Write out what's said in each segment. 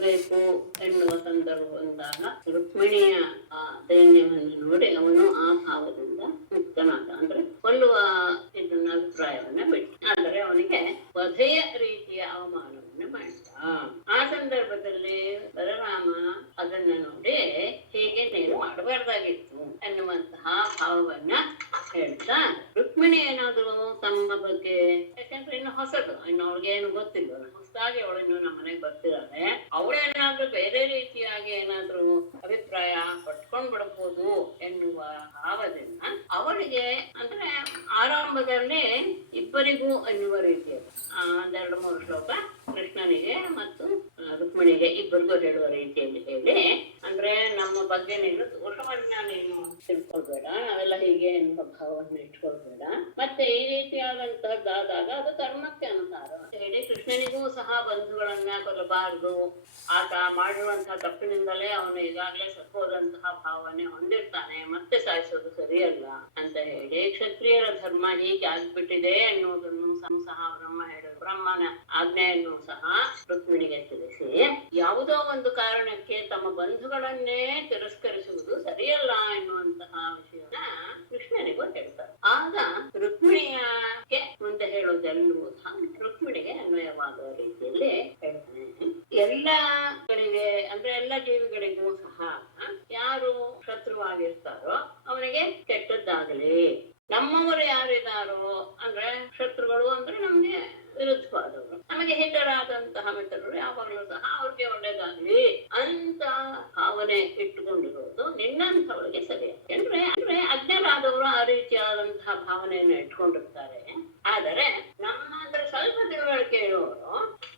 ಕೊಲ್ಲಬೇಕು ಎನ್ನುವ ಸಂದರ್ಭ ಬಂದಾಗ ರುಕ್ಮಿಣಿಯ ಆ ದೈನ್ಯವನ್ನು ನೋಡಿ ಅವನು ಆ ಭಾವದಿಂದ ಮುಕ್ತನಾದ. ಅಂದ್ರೆ ಕೊಲ್ಲುವ ಇದನ್ನ ಅಭಿಪ್ರಾಯವನ್ನ ಬಿಟ್ಟ. ಆದರೆ ಅವನಿಗೆ ವಧೆಯ ರೀತಿಯ ಅವಮಾನವನ್ನು ಮಾಡಿದ. ಆ ಸಂದರ್ಭದಲ್ಲಿ ಬಲರಾಮ ಅದನ್ನ ನೋಡಿ ಹೀಗೆ ನೀನು ಮಾಡಬಾರ್ದಾಗಿತ್ತು ಎನ್ನುವಂತಹ ಭಾವವನ್ನ ಹೇಳ್ತಾ, ರುಕ್ಮಿಣಿ ಏನಾದ್ರು ತಮ್ಮ ಬಗ್ಗೆ, ಯಾಕಂದ್ರೆ ಇನ್ನು ಹೊಸದು, ಇನ್ನು ಅವಳಿಗೆ ಏನು ಗೊತ್ತಿಲ್ಲ, ಹೊಸದಾಗಿ ಅವಳಿನ್ನು ನಮ್ಮ ಮನೆಗೆ ಬರ್ತಿದ್ದಾಳೆ, ಅವಳೇನಾದ್ರೂ ಬೇರೆ ರೀತಿಯಾಗಿ ಏನಾದ್ರೂ ಅಭಿಪ್ರಾಯ ಪಟ್ಕೊಂಡ್ ಬಿಡಬಹುದು ಎನ್ನುವ ಭಾವದಿಂದ ಅವಳಿಗೆ, ಅಂದ್ರೆ ಆರಂಭದಲ್ಲಿ ಇಬ್ಬರಿಗೂ ಎನ್ನುವ ರೀತಿಯಲ್ಲಿ ಒಂದೆರಡು ಮೂರು ಶ್ಲೋಕ ಕೃಷ್ಣನಿಗೆ ಮತ್ತು ರುಕ್ಮಿಣಿಗೆ ಇಬ್ಬರಿಗೂ ಹೇಳುವ ರೀತಿಯಲ್ಲಿ ಹೇಳಿ, ಅಂದ್ರೆ ನಮ್ಮ ಬಗ್ಗೆ ನೀನು ದೋಷವನ್ನ ನೀನು ತಿಳ್ಕೊಳ್ಬೇಡ, ನಾವೆಲ್ಲ ಹೀಗೆ ಎನ್ನುವ ಭಾವವನ್ನು ಇಟ್ಕೊಳ್ಬೇಡ, ಮತ್ತೆ ಈ ರೀತಿಯಾದಂತಹದ್ದಾದಾಗ ಅದು ಧರ್ಮಕ್ಕೆ ಅನುಸಾರ ಹೇಳಿ, ಕೃಷ್ಣನಿಗೂ ಸಹ ಬಂಧುಗಳನ್ನ ಕೊಲ್ಲಬಾರದು, ಆತ ಮಾಡಿರುವಂತಹ ತಪ್ಪಿನಿಂದಲೇ ಅವನು ಈಗಾಗಲೇ ಸತ್ತೋದಂತಹ ಭಾವನೆ ಹೊಂದಿರ್ತಾನೆ, ಮತ್ತೆ ಸಾಯಿಸೋದು ಸರಿಯಲ್ಲ ಅಂತ ಹೇಳಿ ಕ್ಷತ್ರಿಯರ ಧರ್ಮ ಹೀಗೆ ಆಗ್ಬಿಟ್ಟಿದೆ ಎನ್ನುವುದನ್ನು ಸಹ ಬ್ರಹ್ಮ ಹೇಳಿದ್ರು. ಬ್ರಹ್ಮನ ಆಜ್ಞೆಯನ್ನು ಸಹ ರುಕ್ಮಿಣಿಗೆ ತಿಳಿಸಿ, ಯಾವುದೋ ಒಂದು ಕಾರಣಕ್ಕೆ ತಮ್ಮ ಬಂಧುಗಳನ್ನೇ ತಿರಸ್ಕರಿಸುವುದು ಸರಿಯಲ್ಲ ಎನ್ನುವಂತಹ ವಿಷಯನ ಕೃಷ್ಣನಿಗೂ ಹೇಳ್ತಾರೆ. ಆಗ ರುಕ್ಮಿಣಿಯಕ್ಕೆ ಮುಂದೆ ಹೇಳೋದೆಲ್ಲವೂ ಸಹ ರುಕ್ಮಿಣಿಗೆ ಅನ್ವಯವಾಗುವ ರೀತಿಯಲ್ಲಿ ಹೇಳ್ತಾನೆ. ಎಲ್ಲಗಳಿಗೆ ಅಂದ್ರೆ ಎಲ್ಲ ಜೀವಿಗಳಿಗೂ ಸಹ ಯಾರು ಶತ್ರುವಾಗಿರ್ತಾರೋ ಅವನಿಗೆ ಕೆಟ್ಟದ್ದಾಗಲಿ, ನಮ್ಮವರು ಯಾರಿದಾರೋ ಅಂದ್ರೆ ಶತ್ರುಗಳು ಅಂದ್ರೆ ನಮ್ಗೆ ವಿರುದ್ಧವಾದವರು, ನಮಗೆ ಹಿತರಾದಂತಹ ಮಿತ್ರರು ಯಾವಾಗಲೂ ಸಹ ಅವ್ರಿಗೆ ಒಳ್ಳೇದಾಗ್ಲಿ ಅಂತ ಭಾವನೆ ಇಟ್ಟುಕೊಂಡಿರೋದು ನಿನ್ನಂಥವಳಿಗೆ ಸರಿ. ಅಂದ್ರೆ ಅಜ್ಞರಾದವರು ಆ ರೀತಿಯಾದಂತಹ ಭಾವನೆಯನ್ನು ಇಟ್ಕೊಂಡಿರ್ತಾರೆ. ಆದರೆ ನಮ್ಮ ಅಂದ್ರೆ ಸ್ವಲ್ಪ ತಿಳುವಳಿಕೆ ಇರೋರು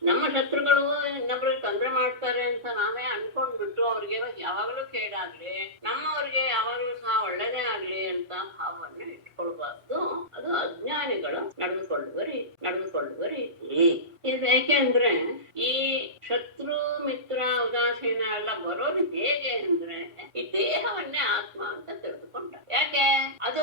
ನಮ್ಮ ಶತ್ರುಗಳು ಇನ್ನೊಬ್ರಿಗೆ ತೊಂದರೆ ಮಾಡ್ತಾರೆ ಅಂತ ನಾವೇ ಅನ್ಕೊಂಡ್ಬಿಟ್ಟು ಅವ್ರಿಗೆ ಯಾವಾಗಲೂ ಕೇಳಾಗ್ಲಿ, ನಮ್ಮವ್ರಿಗೆ ಯಾವಾಗಲೂ ಸಹ ಒಳ್ಳೇದೇ ಆಗ್ಲಿ ಅಂತ ಭಾವನೆ ಇಟ್ಕೊಳ್ಬಾರ್ದು. ಅದು ಅಜ್ಞಾನಿಗಳು ನಡೆದುಕೊಳ್ಳುವ ರೀತಿ ಇದು. ಯಾಕೆಂದ್ರೆ ಈ ಶತ್ರು ಮಿತ್ರ ಉದಾಸೀನ ಎಲ್ಲ ಬರೋದು ಹೇಗೆ ಅಂದ್ರೆ ಈ ದೇಹವನ್ನೇ ಆತ್ಮ ಅಂತ ತಿಳಿದುಕೊಂಡ. ಯಾಕೆ ಅದು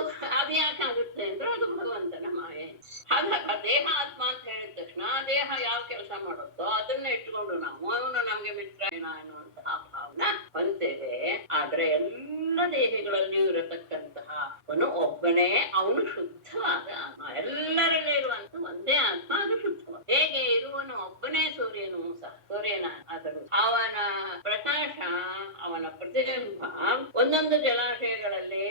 ಯಾಕೆ ಆಗುತ್ತೆ ಅಂದ್ರೆ ಅದು ಭಗವಂತನ ಮಾಯೆ. ಹಾಗಾಗಿ ದೇಹ ಆತ್ಮ ಅಂತ ಹೇಳಿದ ತಕ್ಷಣ ದೇಹ ಯಾವ ಕೆಲಸ ಮಾಡುತ್ತೋ ಅದನ್ನ ಇಟ್ಕೊಂಡು ನಾವು ಅವನು ನಮ್ಗೆ ಮಿತ್ರ ಎನ್ನುವಂತಹ ಭಾವನ ಹೊಂತೇವೆ. ಆದ್ರೆ ಎಲ್ಲ ದೇಹಗಳಲ್ಲಿಯೂ ಇರತಕ್ಕಂತಹ ಅವನು ಒಬ್ಬನೇ, ಅವನು ಶುದ್ಧವಾದ ಆತ್ಮ. ಎಲ್ಲರಲ್ಲಿ ಇರುವಂತ ಒಂದೇ ಆತ್ಮ, ಅದು ಶುದ್ಧವಾದ. ಹೇಗೆ ಇರುವನು ಒಬ್ಬನೇ ಸೂರ್ಯನು ಸಹ ಸೂರ್ಯನ ಆದರೂ ಅವನ ಪ್ರಕಾಶ, ಅವನ ಪ್ರತಿಬಿಂಬ ಒಂದೊಂದು ಜಲಾಶಯಗಳಲ್ಲಿ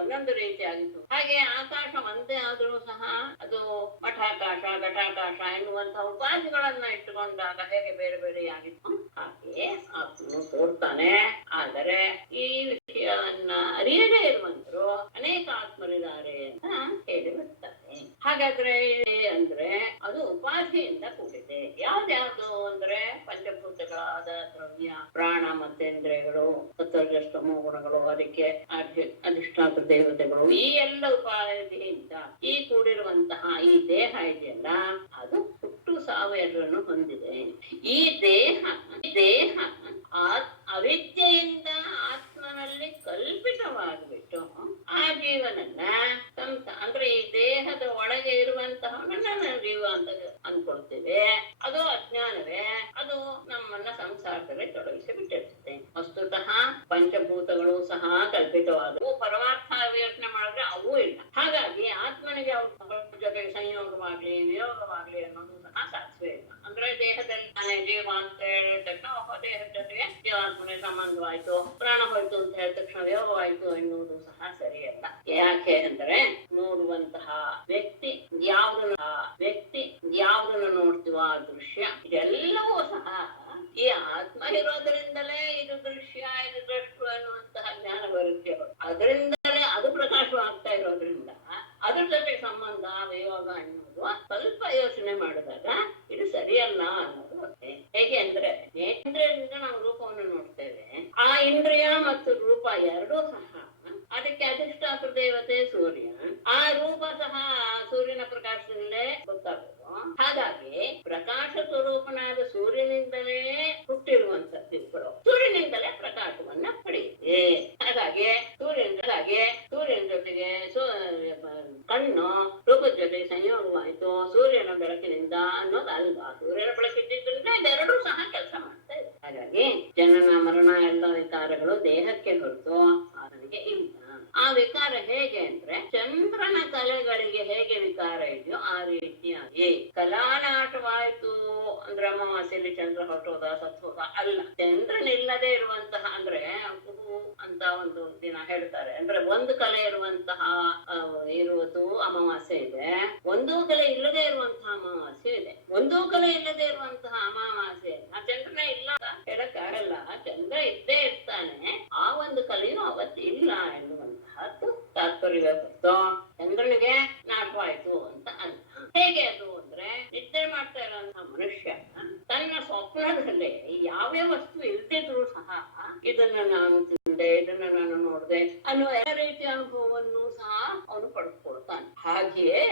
ಒಂದೊಂದು ರೀತಿಯಾಗಿತ್ತು. ಹಾಗೆ ಆಕಾಶ ಒಂದೇ ಆದರೂ ಸಹ ಅದು ಮಠಾಕಾಶ ಘಟಾಕಾಶ ಎನ್ನುವಂತಹ ಉಪಾಧಿಗಳನ್ನ ಇಟ್ಟುಕೊಂಡಾಗ ಹೇಗೆ ಬೇರೆ ಬೇರೆಯಾಗಿತ್ತು ಹಾಗೆ ಆತ್ಮನು ತೋರ್ತಾನೆ. ಆದರೆ ಈ ವಿಷಯವನ್ನ ಅರಿಯದೇ ಇರುವಂತರು ಅನೇಕ ಆತ್ಮರಿದ್ದಾರೆ ಅಂತ ಹೇಳಿ ಬರ್ತಾರೆ. ಹಾಗಾದ್ರೆ ಅಂದ್ರೆ ಅದು ಉಪಾಧಿಯಿಂದ ಕೂಡಿದೆ. ಯಾವ್ದ್ಯಾವ್ದು ಅಂದ್ರೆ ಪಂಚಭೂತಗಳಾದ ದ್ರವ್ಯ, ಪ್ರಾಣ ಮತ್ತೇಂದ್ರಿಯಗಳು, ಸತ್ವರಜಸ್ತಮೋ ಗುಣಗಳು, ಅದಕ್ಕೆ ಅಧಿಷ್ಠಾತ ದೇವತೆಗಳು, ಈ ಎಲ್ಲ ಉಪಾಧಿಯಿಂದ ಈ ಕೂಡಿರುವಂತಹ ಈ ದೇಹ ಇದೆಯಲ್ಲ ಅದು ಹುಟ್ಟು ಸಾವು ಎರಡನ್ನು ಹೊಂದಿದೆ. ಈ ದೇಹ ಅವಿದ್ಯೆಯಿಂದ ಆತ್ಮನಲ್ಲಿ ಕಲ್ಪಿತವಾಗ್ಬಿಟ್ಟು ಆ ಜೀವನನ್ನ ಅಂದ್ರೆ ಈ ದೇಹದ ಒಳಗೆ ಇರುವಂತಹವನ್ನ ಜೀವ ಅಂತ ಅನ್ಕೊಳ್ತೇವೆ. ಅದು ಅಜ್ಞಾನವೇ, ಅದು ನಮ್ಮನ್ನ ಸಂಸಾರದಲ್ಲಿ ತೊಡಗಿಸಿ ಬಿಟ್ಟಿರ್ತದೆ. ವಸ್ತುತಃ ಪಂಚಭೂತಗಳು ಸಹ ಕಲ್ಪಿತವಾದವು, ಪರಮಾರ್ಥ ಯೋಚನೆ ಮಾಡಿದ್ರೆ ಅವೂ ಇಲ್ಲ. ಹಾಗಾಗಿ ಆತ್ಮನಿಗೆ ಅವ್ರ ಜೊತೆಗೆ ಸಂಯೋಗವಾಗ್ಲಿ ವಿಯೋಗವಾಗ್ಲಿ ಅನ್ನೋದು ಸಹ ಸಾಧ್ಯವೇ ಇಲ್ಲ. ಅಂದ್ರೆ ದೇಹದಲ್ಲಿ ನಾನೇ ಜೀವ ಅಂತ ಹೇಳಿದ ತಕ್ಷಣ ದೇಹದ ಜೊತೆಗೆ ಜೀವಾತ್ಮನೆ ಸಂಬಂಧವಾಯ್ತು, ಪ್ರಾಣ ಹೋಯ್ತು ಅಂತ ಹೇಳಿದ ತಕ್ಷಣ ವಿಯೋಗವಾಯ್ತು ಎನ್ನುವುದು ಸಹ ಸರಿಯಲ್ಲ. ಯಾಕೆ ಅಂದ್ರೆ ನೋಡುವಂತಹ ವ್ಯಕ್ತಿ ಯಾವುದನ್ನು ನೋಡ್ತೀವೋ ಆ ದೃಶ್ಯ ಇದೆಲ್ಲವೂ ಸಹ ಈ ಆತ್ಮ ಇರೋದ್ರಿಂದಲೇ ಇದು ದೃಶ್ಯ ಇದು ದೃಷ್ಟು ಅನ್ನುವಂತಹ ಜ್ಞಾನ ಬರುತ್ತೆ. ಅದರಿಂದಲೇ ಅದು ಪ್ರಕಾಶವಾಗ್ತಾ ಇರೋದ್ರಿಂದ ಅದ್ರ ಜೊತೆ ಸಂಬಂಧ ವಿಯೋಗ ಅನ್ನೋದು ಸ್ವಲ್ಪ ಯೋಚನೆ ಮಾಡಿದಾಗ ಇದು ಸರಿಯಲ್ಲ ಅನ್ನೋದು ಬರುತ್ತೆ. ಹೇಗೆ ಅಂದ್ರೆ ಇಂದ್ರಿಯದಿಂದ ನಾವು ರೂಪವನ್ನು ನೋಡ್ತೇವೆ. ಆ ಇಂದ್ರಿಯ ಮತ್ತು ರೂಪ ಎರಡೂ ಸಹ ಅದಕ್ಕೆ ಅಧಿಷ್ಠಾತ ದೇವತೆ ಸೂರ್ಯ, ಆ ರೂಪ ಸಹ ಸೂರ್ಯನ ಪ್ರಕಾಶದಿಂದಲೇ ಗೊತ್ತಾಗೋದು. ಹಾಗಾಗಿ ಪ್ರಕಾಶ ಸ್ವರೂಪನಾದ ಸೂರ್ಯನಿಂದಲೇ ಹುಟ್ಟಿರುವಂತದ್ದು ಸೂರ್ಯನಿಂದಲೇ ಪ್ರಕಾಶವನ್ನ ಪಡೆಯುತ್ತೆ. ಹಾಗಾಗಿ ಸೂರ್ಯನ ಜೊತೆಗೆ ಕಣ್ಣು ರೂಪದ ಜೊತೆಗೆ ಸಂಯೋಗವಾಯಿತು ಸೂರ್ಯನ ಬೆಳಕಿನಿಂದ ಅನ್ನೋದು ಅಲ್ವಾ. ಸೂರ್ಯನ ಬೆಳಕಿದ್ದರಿಂದ ಇದೆರಡೂ ಸಹ ಕೆಲಸ ಮಾಡ್ತಾರೆ. ದೇಹಕ್ಕೆ ಹೊರತು ಅವನಿಗೆ ಇಲ್ಲ. ಆ ವಿಕಾರ ಹೇಗೆ ಅಂದ್ರೆ ಚಂದ್ರನ ಕಲೆಗಳಿಗೆ ಹೇಗೆ ವಿಕಾರ ಇದೆಯೋ ಆ ರೀತಿಯಾಗಿ ಕಲಾನಾಟವಾಯ್ತು ಅಂದ್ರೆ ಅಮಾವಾಸ್ಯೆಯಲ್ಲಿ ಚಂದ್ರ ಹೊರಟೋದ ಸತ್ತೋದ ಅಲ್ಲ. ಚಂದ್ರನಿಲ್ಲದೆ ಇರುವಂತಹ ಅಂದ್ರೆ ಅಂತ ಒಂದು ದಿನ ಹೇಳ್ತಾರೆ. ಅಂದ್ರೆ ಒಂದು ಕಲೆ ಇರುವಂತಹ ಇರುವುದು ಅಮಾವಾಸ್ಯೆ ಇದೆ, ಒಂದೂ ಕಲೆ ಇಲ್ಲದೆ ಇರುವಂತಹ ಅಮಾವಾಸ್ಯೆ ಇದೆ. ಒಂದೂ ಕಲೆ ಇಲ್ಲದೆ ಇರುವಂತಹ ಅಮಾವಾಸ್ಯೆ ಆ ಚಂದ್ರನೇ ಇಲ್ಲ ಹೇಳಕ್ಕಾಗಲ್ಲ. ಚಂದ್ರ ಇದ್ದೇ ಇರ್ತಾನೆ, ಆ ಒಂದು ಕಲೆಯೂ ಅವತ್ತು ಇಲ್ಲ ಎನ್ನುವಂತಹದ್ದು ತಾತ್ಪರ್ಯ ಬರ್ತು. ಚಂದ್ರನಿಗೆ ನಾಟವಾಯ್ತು ಅಂತ ಅರ್ಥ. ಹೇಗೆ ಅದು ಅಂದ್ರೆ ನಿದ್ದೆ ಮಾಡ್ತಾ ಇರುವಂತಹ ಮನುಷ್ಯ ತನ್ನ ಸ್ವಪ್ನದಲ್ಲಿ ಯಾವ್ಯಾವ ವಸ್ತು ಇಲ್ದಿದ್ರು ಸಹ ಇದನ್ನ ನಾನು ತಿಂದೆ, ಇದನ್ನ ನಾನು ನೋಡ್ದೆ ಅನ್ನೋ ಎಲ್ಲ ರೀತಿಯ ಅನುಭವವನ್ನು ಸಹ ಅವನು ಪಡೆದುಕೊಳ್ತಾನೆ. ಹಾಗೆಯೇ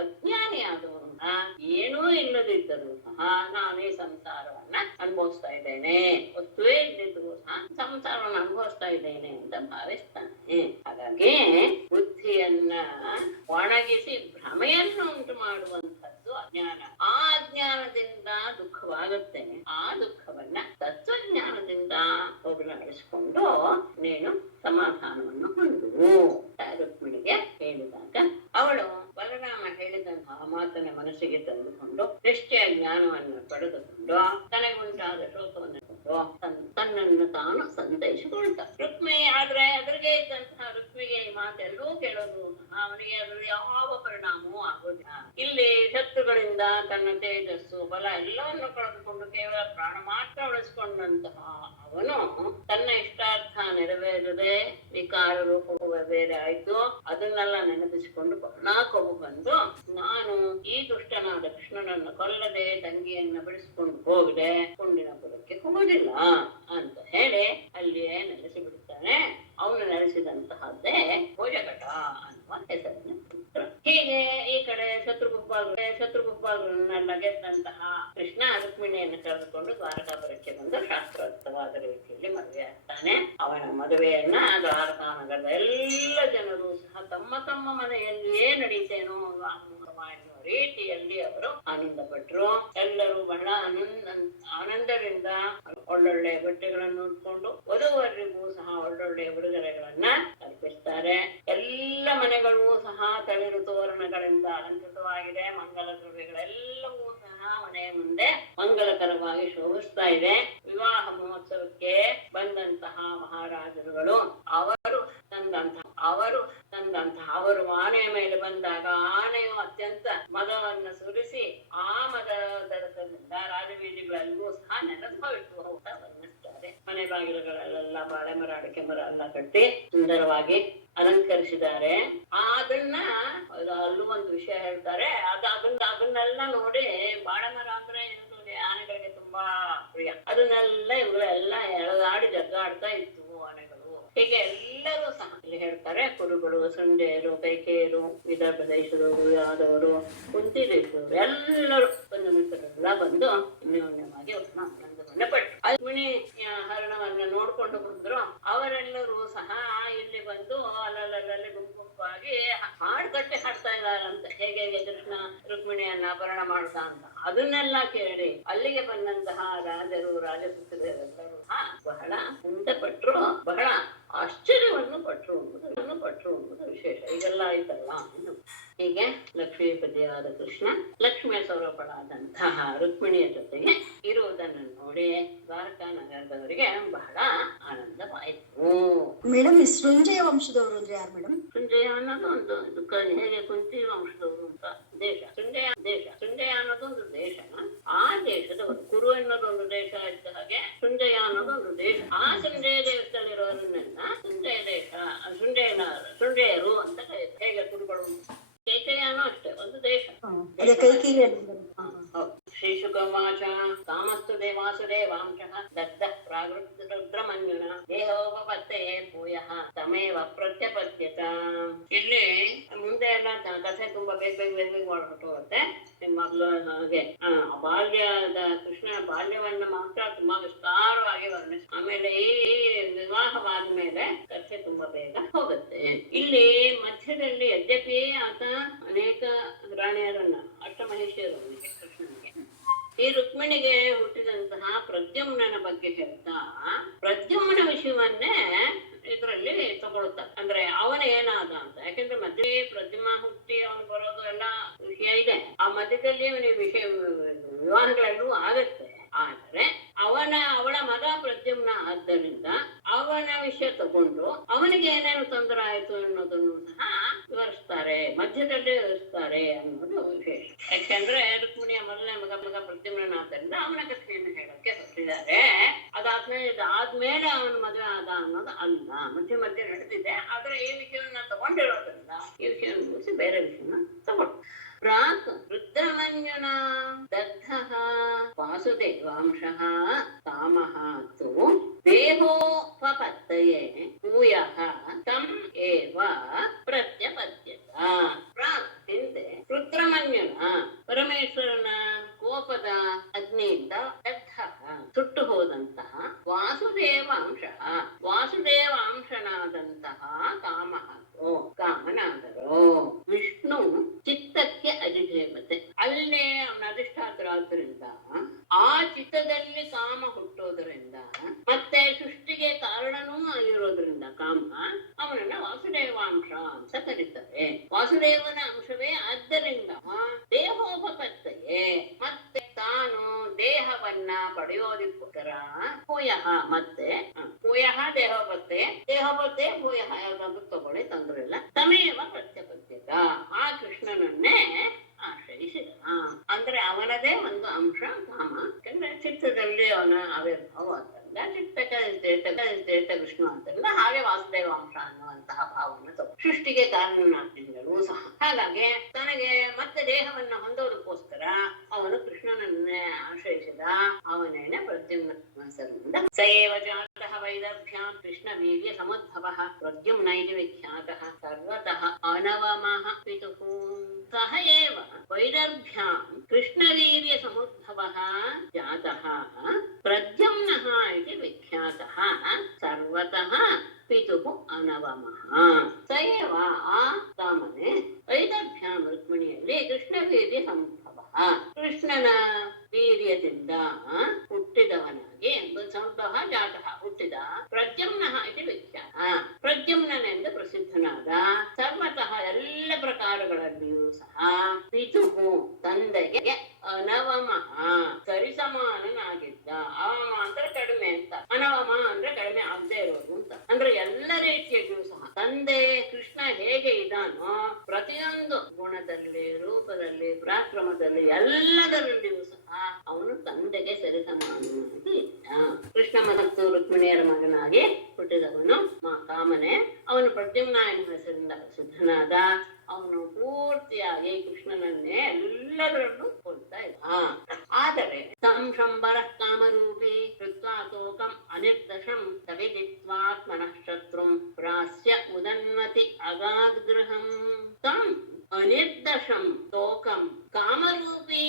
ಅಜ್ಞಾನಿ ಆದವನು ಏನೂ ಇಲ್ಲದಿದ್ದರೂ ಸಹ ನಾನೇ ಸಂಸಾರವನ್ನ ಅನುಭವಿಸ್ತಾ ಇದ್ದೇನೆ, ವಸ್ತುವೇ ಇದ್ದಿದ್ರು ಸಹ ಸಂಸಾರವನ್ನು ಅನುಭವಿಸ್ತಾ ಇದ್ದೇನೆ ಅಂತ ಭಾವಿಸ್ತಾನೆ. ಹಾಗಾಗಿ ಬುದ್ಧಿಯನ್ನ ಒಣಗಿಸಿ ಭ್ರಮೆಯನ್ನು ಉಂಟು ಮಾಡುವಂತದ್ದು ಅಜ್ಞಾನ. ಆ ಅಜ್ಞಾನದಿಂದ ದುಃಖವಾಗುತ್ತೆ. ಆ ದುಃಖವನ್ನ ತತ್ವಜ್ಞಾನದಿಂದ ಹೋಗಲಾಡಿಸಿಕೊಂಡು ನೀನು ಸಮಾಧಾನವನ್ನು ಹೊಂದು ರುಕ್ಮಿಣಿಗೆ ಹೇಳಿದಾಗ ಅವಳು ಬಲರಾಮ ಹೇಳಿದಂತಹ ಮಾತನ್ನ ಮನಸ್ಸಿಗೆ ತಂದುಕೊಂಡು ನಿಶ್ಚಯ ಜ್ಞಾನವನ್ನು ಪಡೆದುಕೊಂಡು ತನಗುಂಟಾದ ಶೋಕವನ್ನು ತನ್ನನ್ನು ತಾನು ಸಂತೈಸಿಕೊಳ್ತ. ರುಕ್ಮಿ ಆದ್ರೆ ಅದ್ರಿಗೆ ಇದ್ದಂತಹ ರುಕ್ಮಿಗೆ ಈ ಮಾತೆಲ್ಲೂ ಕೇಳೋದು ಅವನಿಗೆ ಅದ್ರ ಯಾವ ಪರಿಣಾಮವೂ ಆಗೋದಿಲ್ಲ. ಇಲ್ಲಿ ಶತ್ರುಗಳಿಂದ ತನ್ನ ತೇಜಸ್ಸು ಬಲ ಎಲ್ಲವನ್ನು ಕಳೆದುಕೊಂಡು ಕೇವಲ ಪ್ರಾಣ ಮಾತ್ರ ಉಳಿಸಿಕೊಂಡಂತಹ ಅವನು ತನ್ನ ಇಷ್ಟಾರ್ಥ ನೆರವೇರದೆ ವಿಕಾರ ರೂಪ ಬೇರೆ ಆಯ್ತು. ಅದನ್ನೆಲ್ಲ ನೆನಪಿಸಿಕೊಂಡು ಬಹಳ ಕೊವು ಬಂದು ನಾನು ಈ ದುಷ್ಟನಾದ ಕೃಷ್ಣನನ್ನು ಕೊಲ್ಲದೆ ತಂಗಿಯನ್ನ ಬಿಡಿಸಿಕೊಂಡು ಹೋಗದೆ ಕೊಂಡಿನ ಪುರಕ್ಕೆ ಹೋಗುದಿಲ್ಲ ಅಂತ ಹೇಳಿ ಅಲ್ಲಿಯೇ ನೆಲೆಸಿ ಬಿಡುತ್ತಾನೆ. ಅವನು ನೆಲೆಸಿದಂತಹದ್ದೇ ಭೋಜಘಟ ಅನ್ನುವ ಹೆಸರಿನ ಪುತ್ರ. ಹೀಗೆ ಈ ಕಡೆ ಶತ್ರುಗುಪ್ಪಾಲರನ್ನೆಲ್ಲ ಗೆದ್ದಂತಹ ಕೃಷ್ಣ ರುಕ್ಮಿಣಿಯನ್ನು ಕರೆದುಕೊಂಡು ದ್ವಾರಕಾಪುರಕ್ಕೆ ಬಂದು ಶಾಸ್ತ್ರೋಕ್ತವಾದ ರೀತಿಯಲ್ಲಿ ಮದುವೆ ಆಗ್ತಾನೆ. ಅವನ ಮದುವೆಯನ್ನ ದ್ವಾರಕಾ ನಗರದ ಎಲ್ಲ ಜನರು ಸಹ ತಮ್ಮ ತಮ್ಮ ಮನೆಯಲ್ಲಿಯೇ ನಡೀತೇನೋ ಎನ್ನುವ ರೀತಿಯಲ್ಲಿ ಅವರು ಆನಂದ ಪಟ್ರು. ಎಲ್ಲರೂ ಬಹಳ ಆನಂದದಿಂದ ಒಳ್ಳೊಳ್ಳೆ ಬಟ್ಟೆಗಳನ್ನು ಉಟ್ಕೊಂಡು ವಧುವರಿಗೂ ಸಹ ಒಳ್ಳೊಳ್ಳೆ ಉಡುಗೊರೆಗಳನ್ನ ಅರ್ಪಿಸ್ತಾರೆ. ಎಲ್ಲ ಮನೆಗಳೂ ಸಹ ತಳಿರು ತೋರಣಗಳಿಂದ ಅಲಂಕೃತವಾಗಿದೆ. ಮಂಗಲ ದ್ರವ್ಯಗಳೆಲ್ಲವೂ ಸಹ ಮನೆಯ ಮುಂದೆ ಮಂಗಲಕರವಾಗಿ ಶೋಭಿಸ್ತಾ ಇದೆ. ವಿವಾಹ ಮಹೋತ್ಸವಕ್ಕೆ ಬಂದಂತಹ ಮಹಾರಾಜರುಗಳು ಅವರು ತಂದಂತಹ ಅವರು ಆನೆಯ ಮೇಲೆ ಬಂದಾಗ ಆನೆಯು ಅತ್ಯಂತ ಮದವನ್ನು ಸುರಿಸಿ ಆ ಮದದಿಂದ ರಾಜಬೀದಿಗಳಲ್ಲೂ ಸಹ ನೆನೆದು ಹೋಯಿತು ಅಂತ ವರ್ಣಿಸ್ತಾರೆ. ಮನೆ ಬಾಗಿಲುಗಳಲ್ಲೆಲ್ಲ ಬಾಳೆ ಮರ ಅಡಿಕೆ ಮರ ಎಲ್ಲ ಕಟ್ಟಿ ಸುಂದರವಾಗಿ ಅಲಂಕರಿಸಿದ್ದಾರೆ. ಅದನ್ನ ಅಲ್ಲೂ ಒಂದು ವಿಷಯ ಹೇಳ್ತಾರೆ. ಅದನ್ನೆಲ್ಲ ನೋಡಿ ಬಾಳೆ ಮರ ಅಂದ್ರೆ ಆನೆಗಳಿಗೆ ತುಂಬಾ ಪ್ರಿಯ. ಅದನ್ನೆಲ್ಲ ಇವುಗಳೆಲ್ಲ ಎಳೆದಾಡಿ ಜಗ್ಗಾಡ್ತಾ ಇತ್ತು ಆನೆಗಳು. ಹೀಗೆ ಎಲ್ಲರೂ ಸಹ ಇಲ್ಲಿ ಹೇಳ್ತಾರೆ. ಕುರುಗಳು, ಸಂಜೆಯರು, ಕೈಕೇಯರು, ವಿದರ್ಭ ದೇಶದವರು, ಯಾದವರು, ಕುಂತಿ ದೇಶದವರು ಎಲ್ಲರೂ ಒಂದು ಮಿತ್ರರೆಲ್ಲ ಬಂದು ಅನ್ಯೋನ್ಯವಾಗಿ ಅವ್ರನ್ನ ಆನಂದವನ್ನ ಪಟ್ಟು ರುಕ್ಮಿಣಿ ಹರಣವನ್ನ ನೋಡ್ಕೊಂಡು ಬಂದ್ರು. ಅವರೆಲ್ಲರೂ ಸಹ ಇಲ್ಲಿ ಬಂದು ಅಲ್ಲಲ್ಲಿ ಗುಂಪಾಗಿ ಹಾಡು ಕಟ್ಟಿ ಹಾಡ್ತಾ ಇದ್ದಾರಂತೆ. ಹೇಗೆ ಕೃಷ್ಣ ರುಕ್ಮಿಣಿಯನ್ನ ಅಪಹರಣ ಮಾಡ್ತಾ ಅಂತ ಅದನ್ನೆಲ್ಲ ಕೇಳಿ ಅಲ್ಲಿಗೆ ಬಂದಂತಹ ರಾಜರು ರಾಜಪುತ್ರರೆಲ್ಲರೂ ಬಹಳ ಪಟ್ರು, ಬಹಳ ಆಶ್ಚರ್ಯವನ್ನು ಪಟ್ರು ಎಂಬುದು ವಿಶೇಷ. ಇದೆಲ್ಲ ಆಯ್ತಲ್ಲ. ಹೀಗೆ ಲಕ್ಷ್ಮೀಪತಿಯಾದ ಕೃಷ್ಣ ಲಕ್ಷ್ಮಿಯ ಸ್ವರೂಪಳಾದಂತಹ ರುಕ್ಮಿಣಿಯ ಜೊತೆಗೆ ಇರುವುದನ್ನು ನೋಡಿ ದ್ವಾರಕಾ ನಗರದವರಿಗೆ ಬಹಳ ಆನಂದವಾಯಿತು. ಮೇಡಮ್, ಈ ಸೃಂಜಯ ವಂಶದವರು ಅಂದ್ರೆ ಯಾರು ಮೇಡಮ್? ಸೃಂಜಯ ಅನ್ನೋದು ಒಂದು ಹೇಗೆ ಕುಂತಿ ವಂಶದವರು ಅಂತ ದೇಶ. ಸೃಂಜಯ ಅನ್ನೋದು ಒಂದು ದೇಶ. ಆ ದೇಶದವರು ಕುರು ಅನ್ನೋದೊಂದು ದೇಶ ಇದ್ದ ಹಾಗೆ ಸೃಂಜಯ ಅನ್ನೋದು ಒಂದು ದೇಶ. ಆ ಸೃಂಜಯ ದೇಶದಲ್ಲಿರೋರನ್ನೆಲ್ಲ ಸೃಂಜಯ ದೇಶ ಸೃಂಜಯರು ಅಂತ ಕರೀತಾರೆ. ಹೇಗೆ ಕುರುಗಳು ಕೇಕೆಯನೂ ಅಷ್ಟೇ ಒಂದು ದೇಶ. ಶ್ರೀಶುಕವಾಚ ಕಾಮಸ್ತು ದೇವಾಸುದೇವಾಂಶಃ ದಗ್ಧ ಪ್ರಾಗೃದ್ರಮನ್ಯುನ ದೇಹೋಪತ್ತಯೇ ಭೂಯಃ ತಮೇವ ಪ್ರತ್ಯಪತ್ಯತ. ಇಲ್ಲಿ ಮುಂದೆ ಎಲ್ಲ ಕಥೆ ತುಂಬಾ ಬೇಗ ಹೊರಟೋಗುತ್ತೆ. ಮೊದಲು ಹಾಗೆ ಬಾಲ್ಯದ ಕೃಷ್ಣನ ಬಾಲ್ಯವನ್ನ ಮಾತ್ರ ತುಂಬಾ ವಿಸ್ತಾರವಾಗಿ ವರ್ಣಿಸ್. ಆಮೇಲೆ ಈ ವಿವಾಹವಾದ ಮೇಲೆ ಕಥೆ ತುಂಬಾ ಬೇಗ ಹೋಗುತ್ತೆ. ಇಲ್ಲಿ ಮಧ್ಯದಲ್ಲಿ ಯದ್ಯಪಿ ಆತ ಅನೇಕ ರಾಣಿಯರನ್ನ ಅಷ್ಟಮಹಿಷಿಯರೊಂದಿಗೆ ಕೃಷ್ಣನಿಗೆ ಈ ರುಕ್ಮಿಣಿಗೆ ಹುಟ್ಟಿದಂತಹ ಪ್ರದ್ಯುಮ್ನನ ಬಗ್ಗೆ ಹೇಳ್ತಾ ಪ್ರದ್ಯುಮ್ನ ವಿಷಯವನ್ನೇ ಇದರಲ್ಲಿ ತಗೊಳ್ತಾರೆ. ಅಂದ್ರೆ ಅವನ ಏನಾದ ಅಂತ, ಯಾಕಂದ್ರೆ ಮಧ್ಯೆ ಪ್ರತಿಮಾ ಹುಟ್ಟಿ ಅವನು ಬರೋದು ಎಲ್ಲ ವಿಷಯ ಇದೆ. ಆ ಮಧ್ಯದಲ್ಲಿ ಅವನಿಗೆ ವಿಷಯ ವಿವಾಹಗಳೆಲ್ಲವೂ ಆಗತ್ತೆ. ಆದ್ರೆ ಅವಳ ಮಗ ಪ್ರದ್ಯುಮ್ನ ಆದ್ದರಿಂದ ಅವನ ವಿಷಯ ತಗೊಂಡು ಅವನಿಗೆ ಏನೇನು ತೊಂದರೆ ಆಯ್ತು ಅನ್ನೋದನ್ನು ಸಹ ವಿವರಿಸ್ತಾರೆ, ಮಧ್ಯದಲ್ಲೇ ವಿವರಿಸ್ತಾರೆ ಅನ್ನೋದು ವಿಶೇಷ. ಯಾಕೆಂದ್ರೆ ರುಕ್ಮಿಣಿಯ ಮೊದಲನೇ ಮಗ ಪ್ರದ್ಯುಮ್ನಾದ್ದರಿಂದ ಅವನ ಕಥೆಯನ್ನು ಹೇಳಕ್ಕೆ ಹೊರಟಿದ್ದಾರೆ. ಅದಾದ್ಮೇಲೆ ಅವನ ಮದುವೆ ಆದ ಅನ್ನೋದು ಅಲ್ಲ, ಮಧ್ಯೆ ನಡೆದಿದೆ. ಆದ್ರೆ ಈ ವಿಷಯವನ್ನ ತಗೊಂಡಿರೋದ್ರಿಂದ ಈ ವಿಷಯ ಮುಗಿಸಿ ಬೇರೆ ವಿಷಯನ ತಗೊಂಡು ಪ್ರಾಕ್ ವೃದ್ಧಮನ್ಯುನಾ ದಗ್ಧಃ ವಾಸುದೇವಾಂಶಃ ಕಾಮಃ ತು ದೇಹೋಪಪತ್ತಯೇ ಭೂಯಃ ತಂ ಏವ ಪ್ರತ್ಯಪದ್ಯತ. ಪ್ರಾಕ್ ಹಿಂದೆ ರುದ್ರಮನ್ಯುನ ಪರಮೇಶ್ವರನ ಕೋಪದ ಅಗ್ನಿಯಿಂದ ಸುಟ್ಟು ಹೋದಂತಹ ವಾಸುದೇವಾಂಶನಾದಂತಹ ಕಾಮನಾದರು ವಿಷ್ಣು ಚಿತ್ತಕ್ಕೆ ಅಧಿದೇವತೆ. ಅಲ್ಲೇ ಅವನ ಅಧಿಷ್ಠಾತರಾದ್ರಿಂದ ಆ ಚಿತ್ತದಲ್ಲಿ ಕಾಮ ಹುಟ್ಟೋದ್ರಿಂದ ಮತ್ತೆ ಸೃಷ್ಟಿಗೆ ಕಾರಣನೂ ಆಗಿರೋದ್ರಿಂದ ಕಾಮ ಅವನನ್ನ ವಾಸುದೇವಾಂಶ ಅಂತ ಕರೀತಾರೆ. ವಾಸುದೇವನ ಅಂಶವೇ ಆದ್ದರಿಂದ ದೇಹೋಪಪತ್ತಯೇ ಮತ್ತೆ ತಾನು ದೇಹವನ್ನ ಪಡೆಯೋದಕ್ಕೋಸ್ಕರ ಭೂಯಃ ಮತ್ತೆ ಭೂಯಃ ದೇಹೋಪತ್ತೆ ಭೂಯಃ ಯಾವ್ದಾದ್ರು ತಗೊಳ್ಳಿ, ತೊಂದ್ರೆ ಇಲ್ಲ. ತಮೇವ ಪ್ರತ್ಯಪದ್ಯತ, ಆ ಕೃಷ್ಣನನ್ನೇ ಆಶ್ರಯಿಸಿದ. ಅಂದ್ರೆ ಅವನದೇ ಒಂದು ಅಂಶ ಕಾಮ. ಯಾಕಂದ್ರೆ ಚಿತ್ತದಲ್ಲಿ ಅವನ ಆವಿರ್ಭಾವ ಅಂತಲ್ಲ, ಚಿತ್ತ ವಿಷ್ಣು ಅಂತಲ್ಲ, ಹಾಗೆ ವಾಸುದೇವ ಅಂಶ ಅನ್ನುವಂತಹ ಭಾವವನ್ನು ಸೃಷ್ಟಿಗೆ ಕಾರಣನಾಗಿದ್ದಳು ಸಹ. ಹಾಗಾಗಿ ತನಗೆ ಮತ್ತೆ ದೇಹವನ್ನ ಹೊಂದೋದಕ್ಕೋಸ್ಕರ ಅವನು ಕೃಷ್ಣನನ್ನೇ ಆಶ್ರಯಿಸಿದ. ಅವನೇನೆ ಪ್ರದ್ಯುಮ್ನ ಸಯೇವ ಜಾತಃ ವೈದರ್ಭ್ಯಾಂ ಕೃಷ್ಣ ವೀರ್ಯ ಸಮುದ್ಭವಃ ಪ್ರದ್ಯುಮ್ನ ಇತಿ ವಿಖ್ಯಾತಃ ಸರ್ವತಃ ಅನವಮಃ ಪಿತುಃ. ಸಹ ಏವ ವೈದರ್ಭ್ಯಾಂ ಕೃಷ್ಣವೀರ್ಯ ಸಮುದ್ಭವಃ ಜಾತಃ ಪ್ರದ್ಯುಮ್ನಃ ಇತಿ ವಿಖ್ಯಾತಃ ಸರ್ವತಃ ಪಿತುಃ ಅನವಮಃ. ಸಯೇವ ಆ ಕಾಮನೆ ವೈದರ್ಭ್ಯಾಂ ರುಕ್ಮಿಣಿಯಲ್ಲಿ ಕೃಷ್ಣವೀರ್ಯ ಸಮುದ್ಭವಃ, ಕೃಷ್ಣನ ವೀರ್ಯದಿಂದ ಹುಟ್ಟಿದವನಾಗಿ ಸಂತಃ ಜಾತಃ ಹುಟ್ಟಿದ ಪ್ರದ್ಯುಮ್ನಃ ಇತಿ ವಿಖ್ಯಾತ, ಪ್ರದ್ಯುಮ್ನನೆಂದು ಪ್ರಸಿದ್ಧನಾದ ಸರ್ವತಃ ಎಲ್ಲ ಪ್ರಕಾರಗಳಲ್ಲಿಯೂ ಸಹ ಪಿತುಃ ತಂದೆಗೆ ಅನವಮಃ ಸರಿಸಮಾನನಾಗಿದ್ದ. ಅವಮ ಅಂದ್ರೆ ಕಡಿಮೆ ಅಂತ, ಅನವಮ ಅಂದ್ರೆ ಕಡಿಮೆ ಆಗದೆ ಇರೋದು ಅಂತ. ಅಂದ್ರೆ ಎಲ್ಲ ರೀತಿಯಲ್ಲೂ ಸಹ ತಂದೆ ಕೃಷ್ಣ ಹೇಗೆ ಇದಾನೋ ಪ್ರತಿಯೊಂದು ಗುಣದಲ್ಲಿ, ರೂಪದಲ್ಲಿ, ಪರಾಕ್ರಮದಲ್ಲಿ ಎಲ್ಲದರಲ್ಲಿಯೂ ಸಹ ಅವನು ತಂದೆಗೆ ಸರಿಸಮಾನನಾಗಿ ಇದ್ದ. ಕೃಷ್ಣ ಮತ್ತು ರುಕ್ಮಿಣಿಯರ ಮಗನಾಗಿ ಹುಟ್ಟಿದವನು ಕಾಮನೆ. ಅವನು ಪ್ರದ್ಯುಮ್ನ ಎನ್ನುವ ಹೆಸರಿಂದ ಪ್ರಸಿದ್ಧನಾದ. ಅವನು ಪೂರ್ತಿಯಾಗಿ ಕೃಷ್ಣನನ್ನೇ ಎಲ್ಲದರಲ್ಲೂ ಕೊಡ್ತಾ ಇದ್ದ. ಆದರೆ ಸಂಶಂಬರ ಕಾಮರೂಪಿ ಕೃತ್ವಾ ತೋಕಂ ಅನಿರ್ದಶಂ ಸವಿದಿತ್ವಾತ್ಮನಃ ಶತ್ರುಂ ಪ್ರಾಸ್ಯ ಉದನ್ವತಿ ಅಗಾದ್ಗೃಹಂ. ತಂ ಅನಿರ್ದಶಂ ತೋಕಂ ಕಾಮರೂಪೀ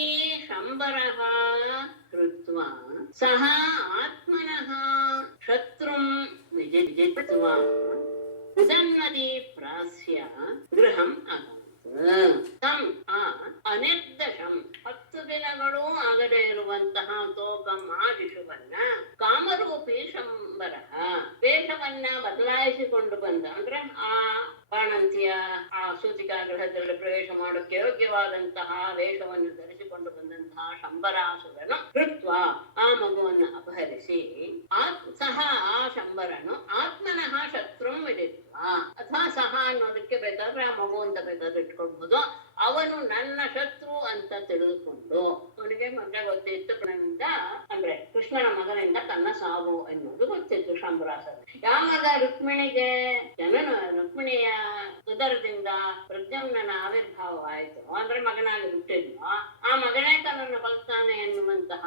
ಶಂಬರಃ ಕೃತ್ವಾ ಸಹ ಆತ್ಮನಃ ಶತ್ರುಂ ವಿಜಿತ್ವಾ ಉದನ್ವತಿ ಪ್ರಾಸ್ಯ ಗೃಹಂ ಅಗಾತ್. ತಂ ಅನಿರ್ದಶಂ 10 ದಿನಗಳೂ ಆಗದೇ ಇರುವಂತಹ ತೋಕಂ ಆ ಶಿಶುವನ್ನ ಕಾಮರೂಪಿ ಶಂಬರ ವೇಷವನ್ನ ಬದಲಾಯಿಸಿಕೊಂಡು ಬಂದ. ಅಂದ್ರೆ ಆ ಬಾಣಂತಿಯ ಆ ಸೂತಿಕಾ ಗೃಹದಲ್ಲಿ ಪ್ರವೇಶ ಮಾಡೋಕ್ಕೆ ಯೋಗ್ಯವಾದಂತಹ ವೇಷವನ್ನು ಧರಿಸಿಕೊಂಡು ಬಂದಂತಹ ಶಂಬರಾಸುರನು ಕೃತ್ವ ಆ ಮಗುವನ್ನು ಅಪಹರಿಸಿ ಸಹ ಆ ಶಂಬರನು ಆತ್ಮನಃ ಶತ್ರುಂ ವಿದಿತ್ವ, ಅಥವಾ ಸಹ ಅನ್ನೋದಕ್ಕೆ ಬೇಕಾದ್ರೆ ಆ ಮಗು ಅಂತ ಬೇಕಾದ್ರೆ ಇಟ್ಕೊಳ್ಬಹುದು. ಅವನು ನನ್ನ ಶತ್ರು ಅಂತ ತಿಳಿದುಕೊಂಡು, ಅವನಿಗೆ ಮಗ ಗೊತ್ತಿತ್ತು ಅಂದ್ರೆ ಕೃಷ್ಣನ ಮಗನಿಂದ ತನ್ನ ಸಾವು ಎನ್ನುವುದು ಗೊತ್ತಿತ್ತು ಶಂಬರಾಸುರ. ಯಾವಾಗ ರುಕ್ಮಿಣಿಗೆ ರುಕ್ಮಿಣಿಯ ಉದರದಿಂದ ಪ್ರದ್ಯುಮ್ನನ ಆವಿರ್ಭಾವವಾಯಿತು, ಅಂದ್ರೆ ಮಗನಾಗಿ ಹುಟ್ಟಿದ್ನೋ, ಆ ಮಗನೇ ತನ್ನನ್ನು ಕೊಲ್ತಾನೆ ಎನ್ನುವಂತಹ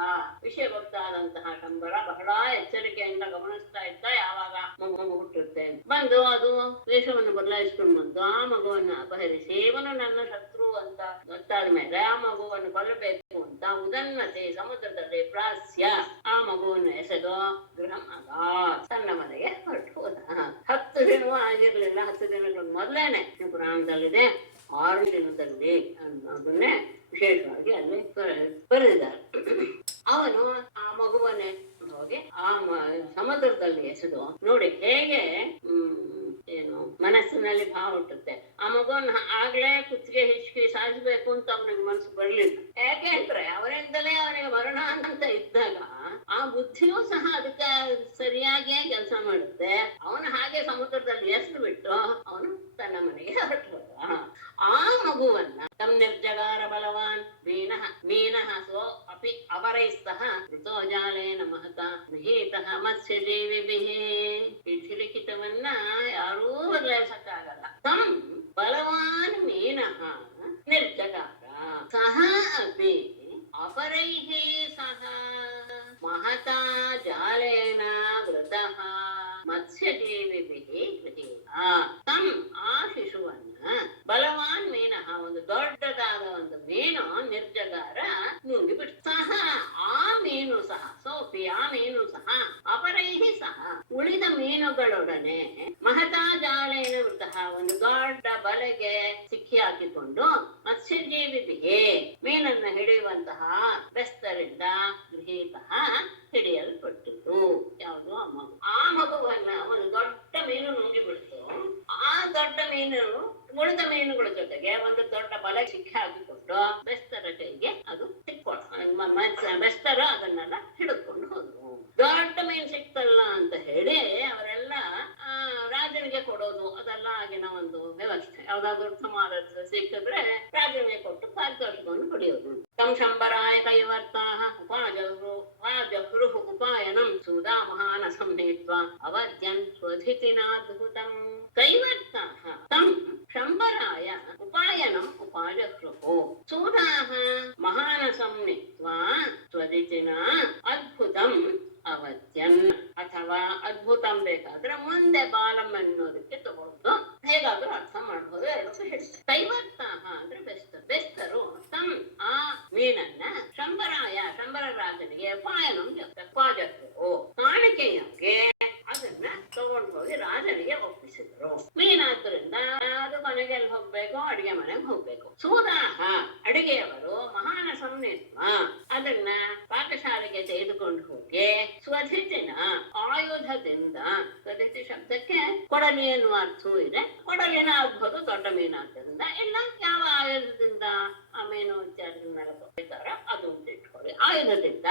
ವಿಷಯ ಗೊತ್ತಾದಂತಹ ಶಂಬರ ಬಹಳ ಎಚ್ಚರಿಕೆಯಿಂದ ಗಮನಿಸ್ತಾ ಇದ್ದ. ಯಾವಾಗ ಮಗು ಹುಟ್ಟುತ್ತೆ ಬಂದು ಅದು ವೇಷವನ್ನು ಬದಲಾಯಿಸ್ಕೊಂಡು ಬಂದು ಆ ಮಗುವನ್ನು ಅಪಹರಿಸಿ ಇವನು ನನ್ನ ಶತ್ರು ಅಂತ ಗೊತ್ತಾದ ಮೇಲೆ ಆ ಮಗುವನ್ನು ಕೊಲ್ಲಬೇಕು ಅಂತ ಉದನ್ನತೆ ಸಮುದ್ರದಲ್ಲಿ ಪ್ರಾಸ್ಯ ಆ ಮಗುವನ್ನು ಎಸೆದು ಗೃಹಂ ಅಗಾತ್ ತನ್ನ ಮನೆಗೆ ಹೊರಟು ಹೋದ. 10 ದಿನವೂ ಆಗಿರ್ಲಿಲ್ಲ. 10 ದಿನಗಳ ಮೊದಲೇನೆ ಪುರಾಣದಲ್ಲಿದೆ 6 ದಿನದಲ್ಲಿ ಅನ್ನೋದನ್ನೇ ವಿಶೇಷವಾಗಿ ಅಲ್ಲಿ ಬರೆದಿದ್ದಾರೆ. ಅವನು ಆ ಮಗುವನ್ನೇ ಹೋಗಿ ಆ ಸಮುದ್ರದಲ್ಲಿ ಎಸೆದು ನೋಡಿ ಹೇಗೆ ಏನು ಮನಸ್ಸಿನಲ್ಲಿ ಭಾವ ಹುಟ್ಟುತ್ತೆ. ಆ ಮಗುವನ್ನ ಆಗ್ಲೇ ಕುತ್ತಿಗೆ ಹಿಚ್ಕಿ ಸಾಯಿಸ್ಬೇಕು ಅಂತ ಅವನಿಗೆ ಮನಸ್ಸು ಬರ್ಲಿಲ್ಲ. ಯಾಕೆ ಅಂದ್ರೆ ಅವರಿಂದಲೇ ಅವನಿಗೆ ಮರಣ ಅಂತ ಇದ್ದಾಗ ಆ ಬುದ್ಧಿಯೂ ಸಹ ಅದಕ್ಕೆ ಸರಿಯಾಗಿಯೇ ಕೆಲಸ ಮಾಡುತ್ತೆ. ಅವನು ಹಾಗೆ ಸಮುದ್ರದಲ್ಲಿ ಎಸೆದು ಬಿಟ್ಟು ಅವನು ತನ್ನ ಮನೆಗೆ ಹೊರಟುವಾಗ ಆ ಮಗುವನ್ನ ತಮ್ ನಿರ್ಜಗಾರ ಬಲವಾನ್ ಮೀನಃ ಸೋ ಅಪಿ ಅವರೈಸ್ತಃ ಋತೋ ಜಾಲೇನ ಮಹತ ನಿಹಿತಃ ಮತ್ಸ್ಯಜೀವಿಭಿಃ. ಈ ಲಿಖಿತವನ್ನ ಯಾರೂ ಬದಲಾಯಿಸಕ್ಕಾಗಲ್ಲ. ತಮ್ ಬಲವಾನ್ ಮೀನಃ ನಿರ್ಜಗಾರ ಸಹ ಅಪಿ ಅಪರೈಃ ಸಹ ಮಹತಾ ಜಾಲೇನ ವೃತಃ ಮತ್ಸ್ಯಜೀವಿಭಿಃ ಗೃಹೀತ. ತಮ್ ಆ ಶಿಶುವನ್ನ ಬಲವಾನ್ ಮೀನಃ ಒಂದು ದೊಡ್ಡದಾದ ಒಂದು ಮೀನು ನಿರ್ಜಗಾರ ನುಂಗಿಬಿಟ್ಟು ಸಹ ಆ ಮೀನು ಸಹ ಸೋಪಿ ಆ ಮೀನು ಸಹ ಅಪರೈಹಿ ಸಹ ಉಳಿದ ಮೀನುಗಳೊಡನೆ ಮಹತಾ ಜಾಲೇನ ವೃತಃ ಒಂದು ದೊಡ್ಡ ಬಲೆಗೆ ಸಿಕ್ಕಿ ಹಾಕಿಕೊಂಡು ಮತ್ಸ್ಯಜೀವಿಭಿಗೆ ಮೀನನ್ನ ಹಿಡಿಯುವಂತಹ ಬೆಸ್ತರಿಂದ ಗೃಹೀತ ಹಿಡಿಯಲ್ಪಟ್ಟಿತು. ಯಾವುದು ಆ ಮಗು. ಆ ಮಗುವನ್ನ ಒಂದು ದೊಡ್ಡ ಮೀನು ನುಂಗಿಬಿಡ್ತು. ಆ ದೊಡ್ಡ ಮೀನು ಉಳಿದ ಮೀನುಗಳ ಜೊತೆಗೆ ಒಂದು ದೊಡ್ಡ ಬಲೆ ಸಿಕ್ಕಿ ಹಾಕಿಕೊಂಡು ಬೆಸ್ತರ ಕೈಗೆ ಅದು ಸಿಕ್ಕೊಂಡು ಬೆಸ್ತರು ಅದನ್ನೆಲ್ಲ ಹಿಡಿದುಕೊಂಡು ಹೋದ್ರು. ದೊಡ್ಡ ಮೀನು ಸಿಕ್ತಲ್ಲ ಅಂತ ಹೇಳಿ ಅವರೆಲ್ಲ ರಾಜನಿಗೆ ಕೊಡೋದು ಅದೆಲ್ಲ ಆಗಿನ ಒಂದು ವ್ಯವಸ್ಥೆ. ಯಾವ್ದಾದ್ರು ಉತ್ತಮವಾದ ಸಿಕ್ಕಿದ್ರೆ ರಾಜನಿಗೆ ಕೊಟ್ಟು ಪಾರಿತೋಷಿಕವನ್ನು ಪಡೆಯೋದು. ತಂ ಶಂಬರಾಯ ಕೈವರ್ತಾಹ ಉಪಾಜಹೃ ಉಪಾಯನಂ ಸುಧಾಮಹಾನ ಸಂಹಿತ್ವ ಅವಧ್ಯನ್ ಸ್ವಧಿತಿನಾದ್ಭುತಂ. ಕೈವರ್ತಾಹ ತಂ ಶಂಬರಾಯ ಉಪಾಯನಂ ಉಪಾಜಹೃ ಸೂದಾಹ ಮಹಾನಸಂ ನೀತ್ವಾ ಸ್ವಧಿತಿನ ಅದ್ಭುತಂ ಅವಧ್ಯನ್. ಅಥವಾ ಅದ್ಭುತಂ ಬೇಕಾದ್ರೆ ಮುಂದೆ ಬಾಲಂ ಅನ್ನೋದಕ್ಕೆ ತಗೊಳ್ದು ಹೇಗಾದ್ರೂ ಅರ್ಥ ಮಾಡ್ಬೋದು. ಎರಡಕ್ಕೂ ಹೇಳ್ತಾರೆ. ಕೈವರ್ತಾಹ ಅಂದ್ರೆ ಬೆಸ್ತರು ತಮ್ ಆ ಮೀನನ್ನ ಶಂಬರ ರಾಜನಿಗೆ ಉಪಾಯನಂ ಉಪಾಜಹೃ ಕಾಣಿಕೆಯಾಗಿ ಅದನ್ನ ತಗೊಂಡು ಹೋಗಿ ರಾಜನಿಗೆ ಒಪ್ಪಿಸಿದ್ರು. ಮೀನಾದ್ರಿಂದ ಅದು ಮನೆಗೆ ಎಲ್ಲಿ ಹೋಗ್ಬೇಕು, ಅಡಿಗೆ ಮನೆಗೆ ಹೋಗ್ಬೇಕು. ಸೂದಾಹ ಅಡಿಗೆಯವರು ಮಹಾನಸಂ ನೀತ್ವ ಅದನ್ನ ಪಾಕಶಾಲೆಗೆ ತೆಗೆದುಕೊಂಡು ಹೋಗಿ ಸ್ವಧಿತಿನ ಆಯುಧದಿಂದ, ಸ್ವಧಿತಿ ಶಬ್ದಕ್ಕೆ ಕೊಡಲಿ ಎನ್ನುವ ಅರ್ಥವೂ ಇದೆ. ಕೊಡಲಿನ ಆಗ್ಬೋದು ದೊಡ್ಡ ಮೀನಾದ್ದರಿಂದ, ಇಲ್ಲ ಯಾವ ಆಯುಧದಿಂದ ಆ ಮೀನು ಇತ್ಯಾದಿನೆಲ್ಲ ಕೊಡ್ತಾರೋ ಅದು ಅಂತ ಇಟ್ಕೊಳ್ಳಿ. ಆಯುಧದಿಂದ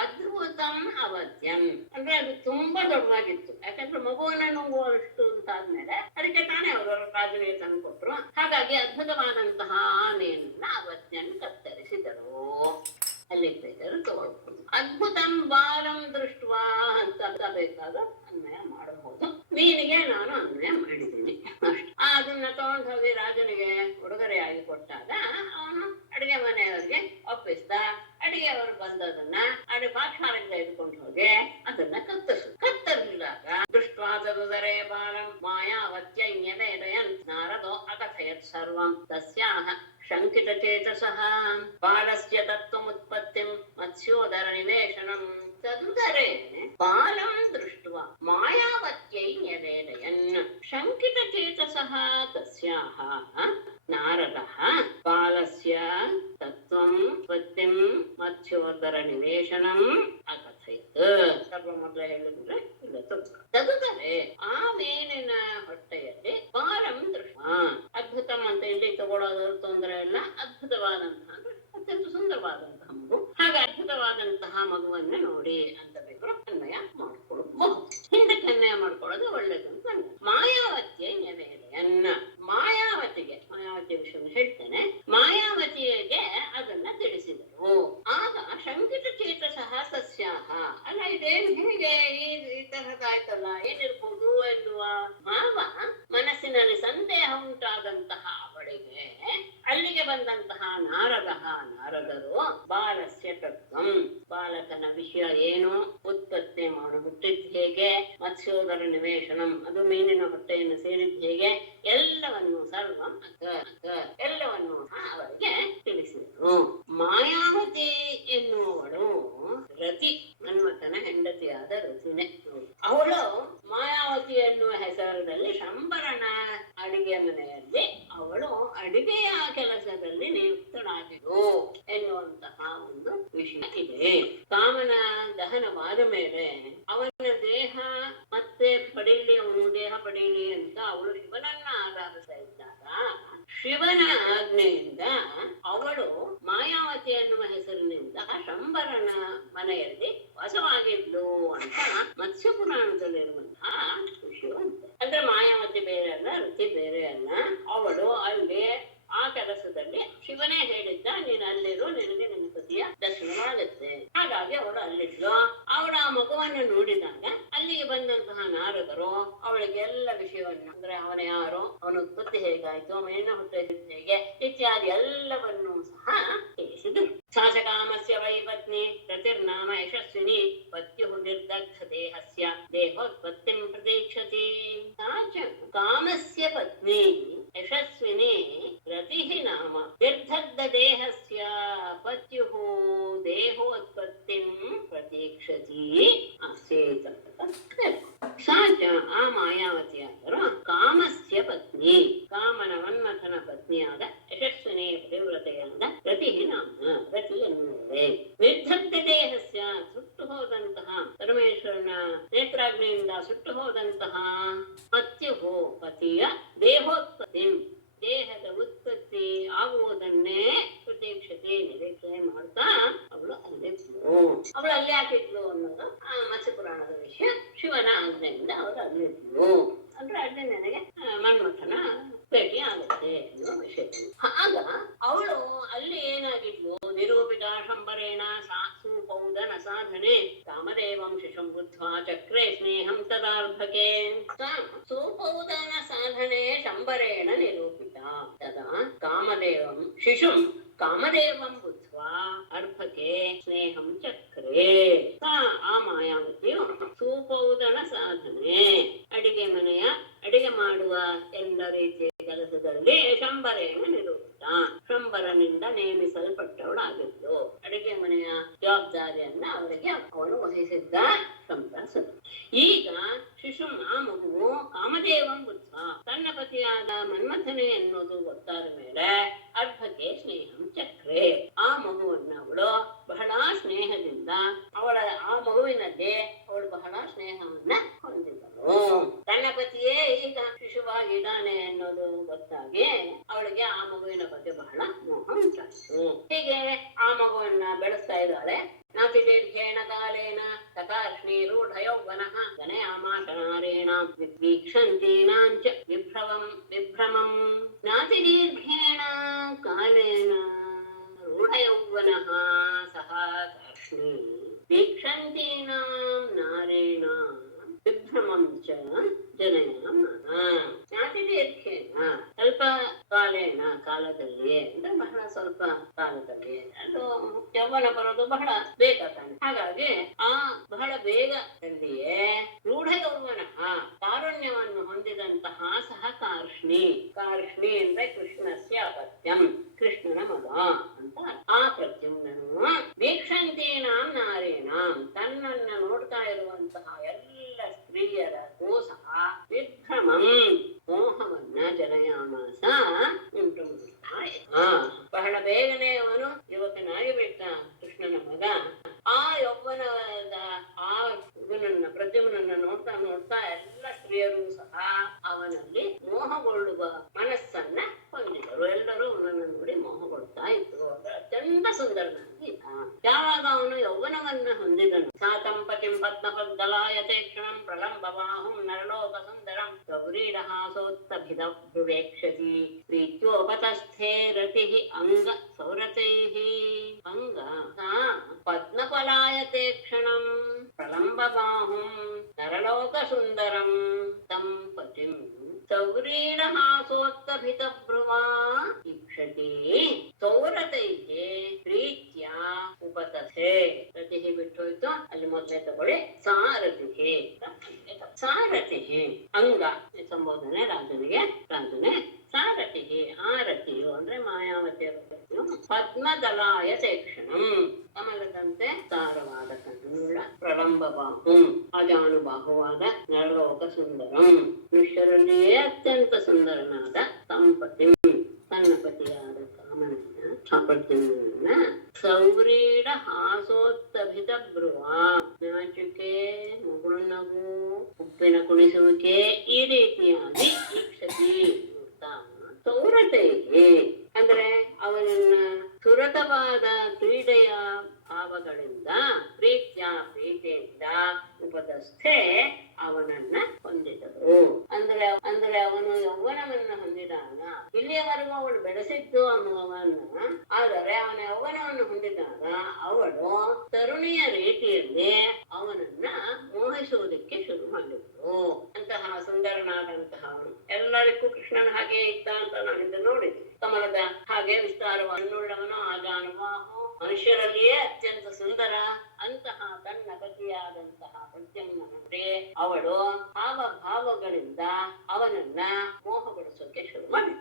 ಅದ್ಭುತಂ ಅವಧ್ಯನ್ ಅಂದ್ರೆ ಅದು ತುಂಬಾ ದೊಡ್ಡದಾಗಿತ್ತು. ಯಾಕಂದ್ರೆ ಮಗುವನ್ನ ನುಂಗುವಷ್ಟು ಅಂತಾದ್ಮೇಲೆ ಅದಕ್ಕೆ ತಾನೇ ಅವರು ರಾಜನಿಗೆ ತಂದು ಕೊಟ್ರು. ಹಾಗಾಗಿ ಅದ್ಭುತವಾದಂತಹ ಆನೆಯನ್ನ ಅವಧ್ಯನ್ ಕತ್ತರಿಸಿದರು. ಅಲ್ಲಿ ಬೇಕಾದ್ರೆ ತಗೊಳ್ಬಹುದು. ಅದ್ಭುತಂ ಬಾಲಂ ದೃಷ್ಟ್ವಾ ಅಂತ ಬೇಕಾದ ಅನ್ವಯ ಮಾಡಬಹುದು. ಮೀನಿಗೆ ನಾನು ಅನ್ವಯ ಮಾಡಿದ್ದೀನಿ ಅಷ್ಟು. ಅದನ್ನ ತಗೊಂಡು ಹೋಗಿ ರಾಜನಿಗೆ ಉಡುಗೊರೆಯಾಗಿ ಕೊಟ್ಟಾಗ ಅವನು ಅಡಿಗೆ ಮನೆಯವರಿಗೆ ಒಪ್ಪಿಸ್ದ. ಅಡಿಗೆಯವರು ಬಂದದನ್ನ ಪಾಕಶಾಲೆಗೆ ತೆಗೆದುಕೊಂಡು ಹೋಗಿ ಅದನ್ನ ಕತ್ತರಿಸಿದಾಗ ದೃಷ್ಟ್ವಾದರೆ ಬಾಲಂ ಮಾಯಾವತ್ಯನ್ ನಾರದೋ ಅಕಥಯತ್ ಸರ್ವಂ ತಸ್ಯಾಹ ಶಂಕಿತ ಚೇತಸಃ ಬಾಲಸ್ಯ ತತ್ವಮುತ್ಪತ್ತಿಂ ಮತ್ಸ್ಯೋದರ ನಿವೇಶನಂ ತದುದರೆ ಬಾಲಂ ದೃಷ್ಟ್ವಾ ಮಾಯಾವತ್ಯೈ ನ್ಯವೇದಯನ್ ಶಂಕಿತ ಚೇತಸಃ ತಸ್ಯಾಹ ನಾರದಃ ಬಾಲಸ್ಯ ತತ್ವಂ ಉತ್ಪತ್ತಿಂ ಮತ್ಸ್ಯೋದರ ನಿವೇಶನಂ ಅಕಥಯತ್. ಸ್ವಲ್ಪ ಮೊದಲೇ ಹೇಳಿದ್ರೆ ಇಲ್ಲ ತದುದರೆ ಆ ಮೀನಿನ ಹೊಟ್ಟೆಯಲ್ಲಿ ಬಾಲಂ ದೃಷ್ಟ್ವಾ ಅದ್ಭುತಂ ಅಂತ ಇಲ್ಲಿ ತಗೊಳ್ಳೋದ್ರ ತೊಂದರೆ ಇಲ್ಲ. ಅದ್ಭುತವಾದಂತಹ ಅತ್ಯಂತ ಸುಂದರವಾದಂತಹ ಮಗು. ಹಾಗೆ ಅದ್ಭುತವಾದಂತಹ ಮಗುವನ್ನ ನೋಡಿ ಅಂತ ಬೇಕಾದ್ರೂ ಅನ್ವಯ ಮಾಡ್ಕೊಳ್ಬಹುದು. ಹಿಂದಕ್ಕೆ ಅನ್ವಯ ಮಾಡ್ಕೊಳ್ಳೋದು ಒಳ್ಳೇದು ಅಂತ. ಮಾಯಾವತಿಯ ನೆವೆಯನ್ನ ಮಾಯಾವತಿಗೆ ಮಾಯಾವತಿಯ ವಿಷಯ ಹೇಳ್ತೇನೆ. ಮಾಯಾವತಿಗೆ ಅದನ್ನ ತಿಳಿಸಿದರು. ಆಗ ಶಂಕಿತ ಚೇತಸಃ ತಸ್ಯಾಹ ಅಲ್ಲ ಇದೇನು ಹೇಗೆ ಈ ತರಹದಾಯ್ತಲ್ಲ ಏನಿರ್ಬೋದು ಎನ್ನುವ ಭಾವ ಮನಸ್ಸಿನಲ್ಲಿ ಸಂದೇಹ ಉಂಟಾದಂತಹ ಅವಳಿಗೆ ಅಲ್ಲಿಗೆ ಬಂದಂತಹ ನಾರದರು ಬಾಲಸ್ಯ ತತ್ವಂ ಬಾಲಕನ ವಿಷಯ ಏನು, ಉತ್ಪತ್ತಿ ಹುಟ್ಟಿದ್ ಹೇಗೆ, ಮತ್ಸ್ಯೋದರ ನಿವೇಶನಂ ಅದು ಮೀನಿನ ಹೊಟ್ಟೆಯನ್ನು ಸೇರಿದ್ ಹೇಗೆ ಎಲ್ಲವನ್ನು ಸರ್ವಂ ಎಲ್ಲವನ್ನು ಅವರಿಗೆ ತಿಳಿಸಿದರು. ಮಾಯಾವತಿ ಎನ್ನುವವಳು ರತಿ ಮನ್ಮಥನ ಹೆಂಡತಿಯಾದ ರತಿನೇ. ಅವಳು ಮಾಯಾವತಿ ಎನ್ನುವ ಹೆಸರಿನಲ್ಲಿ ಶಂಬರನ ಅಡಿಗೆ ಮನೆಯಲ್ಲಿ ಅವಳು ಅಡಿಗೆಯ ಕೆಲಸದಲ್ಲಿ ನಿಯುಕ್ತಳಾಗಿರು ಎನ್ನುವಂತಹ ಒಂದು ವಿಷಯ ಇದೆ. ಕಾಮನ ದಹನವಾದ ಮೇಲೆ ಅವನ ದೇಹ ಮತ್ತೆ ಪಡೀಲಿ, ಅವನು ದೇಹ ಪಡೀಲಿ ಅಂತ ಅವಳು ಶಿವನನ್ನ ಆರಾಧಿಸ್ತಾ ಇದ್ದಾಗ ಶಿವನ ಆಜ್ಞೆಯಿಂದ ಅವಳು ಮಾಯಾವತಿ ಎನ್ನುವ ಹೆಸರಿನಿಂದ ಶಂಬರನ ಮನೆಯಲ್ಲಿ ವಾಸವಾಗಿದ್ಲು ಅಂತ ಮತ್ಸ್ಯ ಪುರಾಣದಲ್ಲಿರುವಂತಹ ವಿಷಯ ಅಂತ. ಅಂದ್ರೆ ಮಾಯಾವತಿ ಬೇರೆ ಅಲ್ಲ, ರುಚಿ ಬೇರೆ ಅಲ್ಲ. ಅವಳು ಅಲ್ಲಿ ಆ ಕೆಲಸದಲ್ಲಿ ಶಿವನೇ ಹೇಳಿದ್ದ, ನೀನು ಅಲ್ಲಿರು, ನಿನಗೆ ನಿನ್ನ ಪತಿಯ ದರ್ಶನವಾಗುತ್ತೆ. ಹಾಗಾಗಿ ಅವಳು ಅಲ್ಲಿದ್ಲು. ಅವಳು ಆ ಮಗುವನ್ನು ನೋಡಿದಾಗ ಅಲ್ಲಿಗೆ ಬಂದಂತಹ ನಾರದರು ಅವಳಿಗೆ ಎಲ್ಲ ವಿಷಯವನ್ನು, ಅಂದ್ರೆ ಅವನ ಯಾರು, ಅವನ ಉತ್ಪತ್ತಿ ಹೇಗಾಯ್ತು, ಅವನ ಹುಟ್ಟು ಹೇಗೆ ಇತ್ಯಾದಿ ಎಲ್ಲವನ್ನೂ ಸಹ ತಿಳಿಸಿದರು. ಶಾಸಕಾಮಸ್ಯ ವೈ ಪತ್ನಿ ಪ್ರತಿರ್ನಾಮ ಯಶಸ್ವಿನಿ ಪತ್ಯು ನಿರ್ದಗ್ಧ ದೇಹಸ್ಯ ದೇಹೋತ್ಪತ್ತಿಂ ಪ್ರತೀಕ್ಷತಿ. ಕಾಮಸ್ಯ ಪತ್ನಿ ಯಶಸ್ವಿನಿ ರತಿಃ ನಾಮ ನಿರ್ದಗ್ಧ ದೇಹಸ್ಯ ಪತ್ಯುಃ ದೇಹೋತ್ಪತ್ತಿಂ ಪ್ರತೀಕ್ಷತಿ ಆಸೇತ್. ಸಾಚ ಆ ಮಾಯಾವತಿಯಾದರು ಕಾಮಸ್ಯ ಪತ್ನಿ, ಕಾಮನ ಮನ್ಮಥನ ಪತ್ನಿಯಾದ ಯಶಸ್ವಿನಿಯ ಪರಿವ್ರತೆಯಾದ ರತಿಃ ನಾಮ, ರತಿ ಎನ್ನುವುದೇ. ನಿರ್ದಗ್ಧ ದೇಹಸ್ಯ ಸುಟ್ಟು ಹೋದಂತಹ, ಪರಮೇಶ್ವರನ ನೇತ್ರಾಗ್ನಿಯಿಂದ ಸುಟ್ಟು ಹೋದಂತಹ ಪತ್ಯುಹು ಪತಿಯ ದೇಹೋತ್ಪತ್ತಿ, ದೇಹದ ಉತ್ಪತ್ತಿ ಆಗುವುದನ್ನೇ ಪ್ರತೀಕ್ಷತೆ ನಿರೀಕ್ಷೆ ಮಾಡ್ತಾ ಅವಳು ಅಲ್ಲಿದ್ಲು. ಅವಳು ಅಲ್ಲಿ ಹಾಕಿದ್ಲು ಅನ್ನೋದು ಆ ಮತ್ಸ್ಯ ಪುರಾಣದ ವಿಷಯ. ಶಿವನ ಆಜ್ಞೆಯಿಂದ ಅವಳು ಅಲ್ಲಿದ್ಲು ಅಂದ್ರೆ ಅಲ್ಲಿ ನನಗೆ ಮನ್ಮಥನ ಭೇಟಿ ಆಗುತ್ತೆ ಅನ್ನೋ ವಿಷಯ. ಆಗ ಅವಳು ಅಲ್ಲಿ ಏನಾಗಿದ್ಲು, ನಿರೂಪಿತ ಶಂಬರೇಣ ಸುಪೌದನ ಸಾಧನೆ ಕಾಮದೇವಂ ಶಿಶುಂ ಬುದ್ಧ್ವಾ ಚಕ್ರೇ ಸ್ನೇಹಂ ತದಾರ್ಭಕೆ. ಸುಪೌದನ ಸಾಧನೆ ಶಂಬರೇಣ ನಿರೂಪಿತ ತದಾ ಕಾಮದೇವಂ ಶಿಶುಂ ಕಾಮದೇವಂ ಬುದ್ಧ್ವಾ ಅರ್ಭಕೆ ಸ್ನೇಹಂ ಚಕ್ರೇ. ಆ ಮಾಯಾವತಿಯು ಸುಪೌದನ ಸಾಧನೆ, ಅಡಿಗೆ ಮನೆಯ ಅಡಿಗೆ ಮಾಡುವ ಎಲ್ಲ ರೀತಿಯ ಕೆಲಸದಲ್ಲಿ ಶಂಬರೇಣ ನಿರೂಪಿತ, ಶಂಬರನಿಂದ ನೇಮಿಸಲ್ಪಟ್ಟವಳಾಗಿದ್ದು ಅಡಿಗೆ ಮನೆಯ ಜವಾಬ್ದಾರಿಯನ್ನ ಅವರಿಗೆ ಅವನು ವಹಿಸಿದ್ದ ಶಂಬರ. ಈಗ ಶಿಶುಂ ಆ ಮಗುವು ಕಾಮದೇವಂ ಬುದ್ಧ ತನ್ನ ಪತಿಯಾದ ಮನ್ಮಥನೆ ಎನ್ನುವುದು ಗೊತ್ತಾದ ಮೇಲೆ ಅರ್ಭಕ್ಕೆ ಸ್ನೇಹಂ ಚಕ್ರೆ, ಆ ಮಗುವನ್ನ ಅವಳು ಬಹಳ ಸ್ನೇಹದಿಂದ ಆ ಮಗುವಿನಲ್ಲಿ ಅವಳು ಬಹಳ ಸ್ನೇಹವನ್ನ ಹೊಂದಿದಳು. ತನ್ನ ಪತಿಯೇ ಈಗ ಶಿಶುವಾಗಿದ್ದಾನೆ ಅನ್ನೋದು ಗೊತ್ತಾಗಿ ಅವಳಿಗೆ ಆ ಮಗುವಿನ ಬಗ್ಗೆ ಬಹಳ ಮೋಹ ಉಂಟಾಯಿತು. ಹೀಗೆ ಆ ಮಗುವನ್ನ ಬೆಳೆಸ್ತಾ ಇದ್ದಾಳೆ. ನಾತಿದೀರ್ಘೇಣ ಕಾಲೇನ ತಕಾರ್ಷ್ಣೀ ರೂಢಯೌವನಃ ಗಣಯಾಮಾಶನಾರೇಣ ವೀಕ್ಷಂತೀನಾಂಚ ವಿಭ್ರಮಂ. ನಾತಿದೀರ್ಘೇಣ ಕಾಲೇನ ರೂಢಯೌವನಃ ಸಹ ಕಾರ್ಷ್ಣೀ ವೀಕ್ಷಂತೀನಾಂ ನಾರೇಣ ವಿಭ್ರಮಂ ಚ ಜನಯಾಮಾನ. ನಾತಿದೀರ್ಘೇನ ಸ್ವಲ್ಪ ಕಾಲೇನ ಕಾಲದಲ್ಲಿ ಅಂದ್ರೆ ಬಹಳ ಸ್ವಲ್ಪ ಕಾಲದಲ್ಲಿ, ಅದು ಯೌವನ ಬರೋದು ಬಹಳ ಬೇಗ ತಾನೆ. ಹಾಗಾಗಿ ಆ ಬಹಳ ಬೇಗದಲ್ಲಿಯೇ ರೂಢ ಯೌವನ ತಾರುಣ್ಯವನ್ನು ಹೊಂದಿದಂತಹ ಸಹ ಕಾರ್ಷ್ಣಿ. ಕಾರ್ಷ್ಣಿ ಅಂದ್ರೆ ಕೃಷ್ಣಸ್ಯ ಅಪತ್ಯಂ, ಕೃಷ್ಣನ ಮಗ ಅಂತ. ಆ ಪ್ರತ್ಯುಮ್ನನು ವೀಕ್ಷಂತೀನಾಂ ನಾರೇಣಾಂ ತನ್ನನ್ನ ನೋಡ್ತಾ ಇರುವಂತಹ ಎಲ್ಲ ಸ್ತ್ರೀಯರಿಗೂ ಸಹ ವಿಭ್ರಮಂ ಮೋಹವನ್ನ ಜನಯಾಮಾಸ ಉಂಟು ಮಾಡ್ತಾ. ಬಹಳ ಬೇಗನೆ ಅವನು ಯುವಕನಾಗಿ ಬಿಟ್ಟ ಕೃಷ್ಣನ ಮಗ. ಆ ಯೌವನದ ಆ ಇವನನ್ನ ಪ್ರದ್ಯುಮ್ನನ್ನ ನೋಡ್ತಾ ನೋಡ್ತಾ ಎಲ್ಲ ಸ್ತ್ರೀಯರು ಸಹ ಅವನಲ್ಲಿ ಮೋಹಗೊಳ್ಳುವ ಮನಸ್ಸನ್ನ ಹೊಂದಿದರು. ಎಲ್ಲರೂ ಅವನನ್ನು ನೋಡಿ ಮೋಹಗೊಳ್ತಾ ಇದ್ರು. ಅತ್ಯಂತ ಸುಂದರನಾಗಿ ಯಾವಾಗ ಅವನು ಯೌವನವನ್ನ ಹೊಂದಿದನು, ಸಾತಂಪತಿಂ ಪದ್ಮಪದ್ದಲಾಯತೆ ಕ್ಷಣಂ ಪ್ರಲಂಬವಾಹುಂ ನರಲೋಕ ಸುಂದರಂ ಗೌರೀಢಹಾಸೋತ್ತಭಿದಭ್ಯುವೇಕ್ಷತಿ ಪ್ರೀತ್ಯೋಪತಸ್ಥೆ ರತಿಃ ಅಂಗ ಸೌರತೈಃ. ಅಂಗ ಪದ್ಮಪಲಾಯತೆ ಕ್ಷಣಂ ಪ್ರಲಂಬವಾಹುಂ ನರಲೋಕ ಸುಂದರಂ ತಂ ಪತಿಂ ಸೌರೀಢಹಾಸೋತ್ತಭಿತಭ್ರುವಾ ಇಕ್ಷತಿ ಸೌರತೈಃ ಪ್ರೀತ್ಯ ಉಪತಥೆ. ರತಿಃ ಬಿಟ್ಟೋಯ್ತು, ಅಲ್ಲಿ ಮೊದಲೇ ತಗೊಳ್ಳಿ ಸಾರಥಿಃ. ಸಾರಥಿಃ ಅಂಗ ಸಂಬೋಧನೆ ರಾಜನಿಗೆ. ರಾಜನೇ ಸಾರಥಿ ಆ ರಥಿಯು ಅಂದ್ರೆ ಮಾಯಾವತಿಯ ರಥಿಯು ಪದ್ಮದಲಾಯ ತೇಕ್ಷಣಂ ಕಮಲದಂತೆ ಸಾರವಾದ ಕಣ್ಣುಳ್ಳ ಪ್ರಲಂಬ ಬಾಹು ಅಜಾನುಬಾಹುವಾದ ನರಲೋಕ ಸುಂದರಂ ಮನುಷ್ಯರಲ್ಲಿಯೇ ಅತ್ಯಂತ ಸುಂದರನಾದ ಸಂಪತಿ ತನ್ನ ಪತಿಯಾದ ಕಾಮನನ್ನ ಅಪತ್ಯನನ್ನ ಸೌವ್ರೀಡ ಹಾಸೋತ್ತಭಿತ ಭ್ರುವ ನಾಚಿಕೆ ಮುಗುಳು ನಗು ಉಪ್ಪಿನ ಕುಣಿಸುವಿಕೆ ಈ ರೀತಿಯಾಗಿ ಈಕ್ಷತಿ ಸೌರತೆಗೆ ಅಂದ್ರೆ ಅವನನ್ನ ಸುರತವಾದ ಕ್ರೀಡೆಯ ಭಾವಗಳಿಂದ ಪ್ರೀತಿಯಿಂದ ಉಪದಸ್ಥೆ ಅವನನ್ನ ಹೊಂದಿದರು. ಅಂದ್ರೆ ಅವನು ಯೌವನವನ್ನ ಹೊಂದಿದಾಗ ಇಲ್ಲಿಯವರೆಗೂ ಅವಳು ಬೆಳೆಸಿದ್ದು ಅನ್ನುವನ್ನ, ಆದರೆ ಅವನ ಯೌವನವನ್ನು ಹೊಂದಿದಾಗ ಅವಳು ತರುಣಿಯ ರೀತಿಯಲ್ಲಿ ಅವನನ್ನ ಮೋಹಿಸುವುದಕ್ಕೆ ಶುರು ಮಾಡಿದ್ರು. ಅಂತಹ ಸುಂದರನಾದಂತಹ ಅವನು ಎಲ್ಲರಿಗೂ ಕೃಷ್ಣನ ಹಾಗೆ ಇದ್ದ ಅಂತ ನಾನಿಂದ ನೋಡಿದ್ವಿ. ಕಮಲದ ಹಾಗೆ ವಿಸ್ತಾರವನ್ನುಳ್ಳವನು ಆಜಾನುಬಾಹು, ಮನುಷ್ಯರಲ್ಲಿಯೇ ಅತ್ಯಂತ ಸುಂದರ ಅಂತಹ ತನ್ನ ಪತಿಯಾದಂತಹ ಪ್ರದ್ಯುಮ್ನನಂತೆ ಅವಳು ಭಾವಗಳಿಂದ ಅವನನ್ನ ಮೋಹಗೊಳಿಸೋಕೆ ಶುರು ಮಾಡಿ,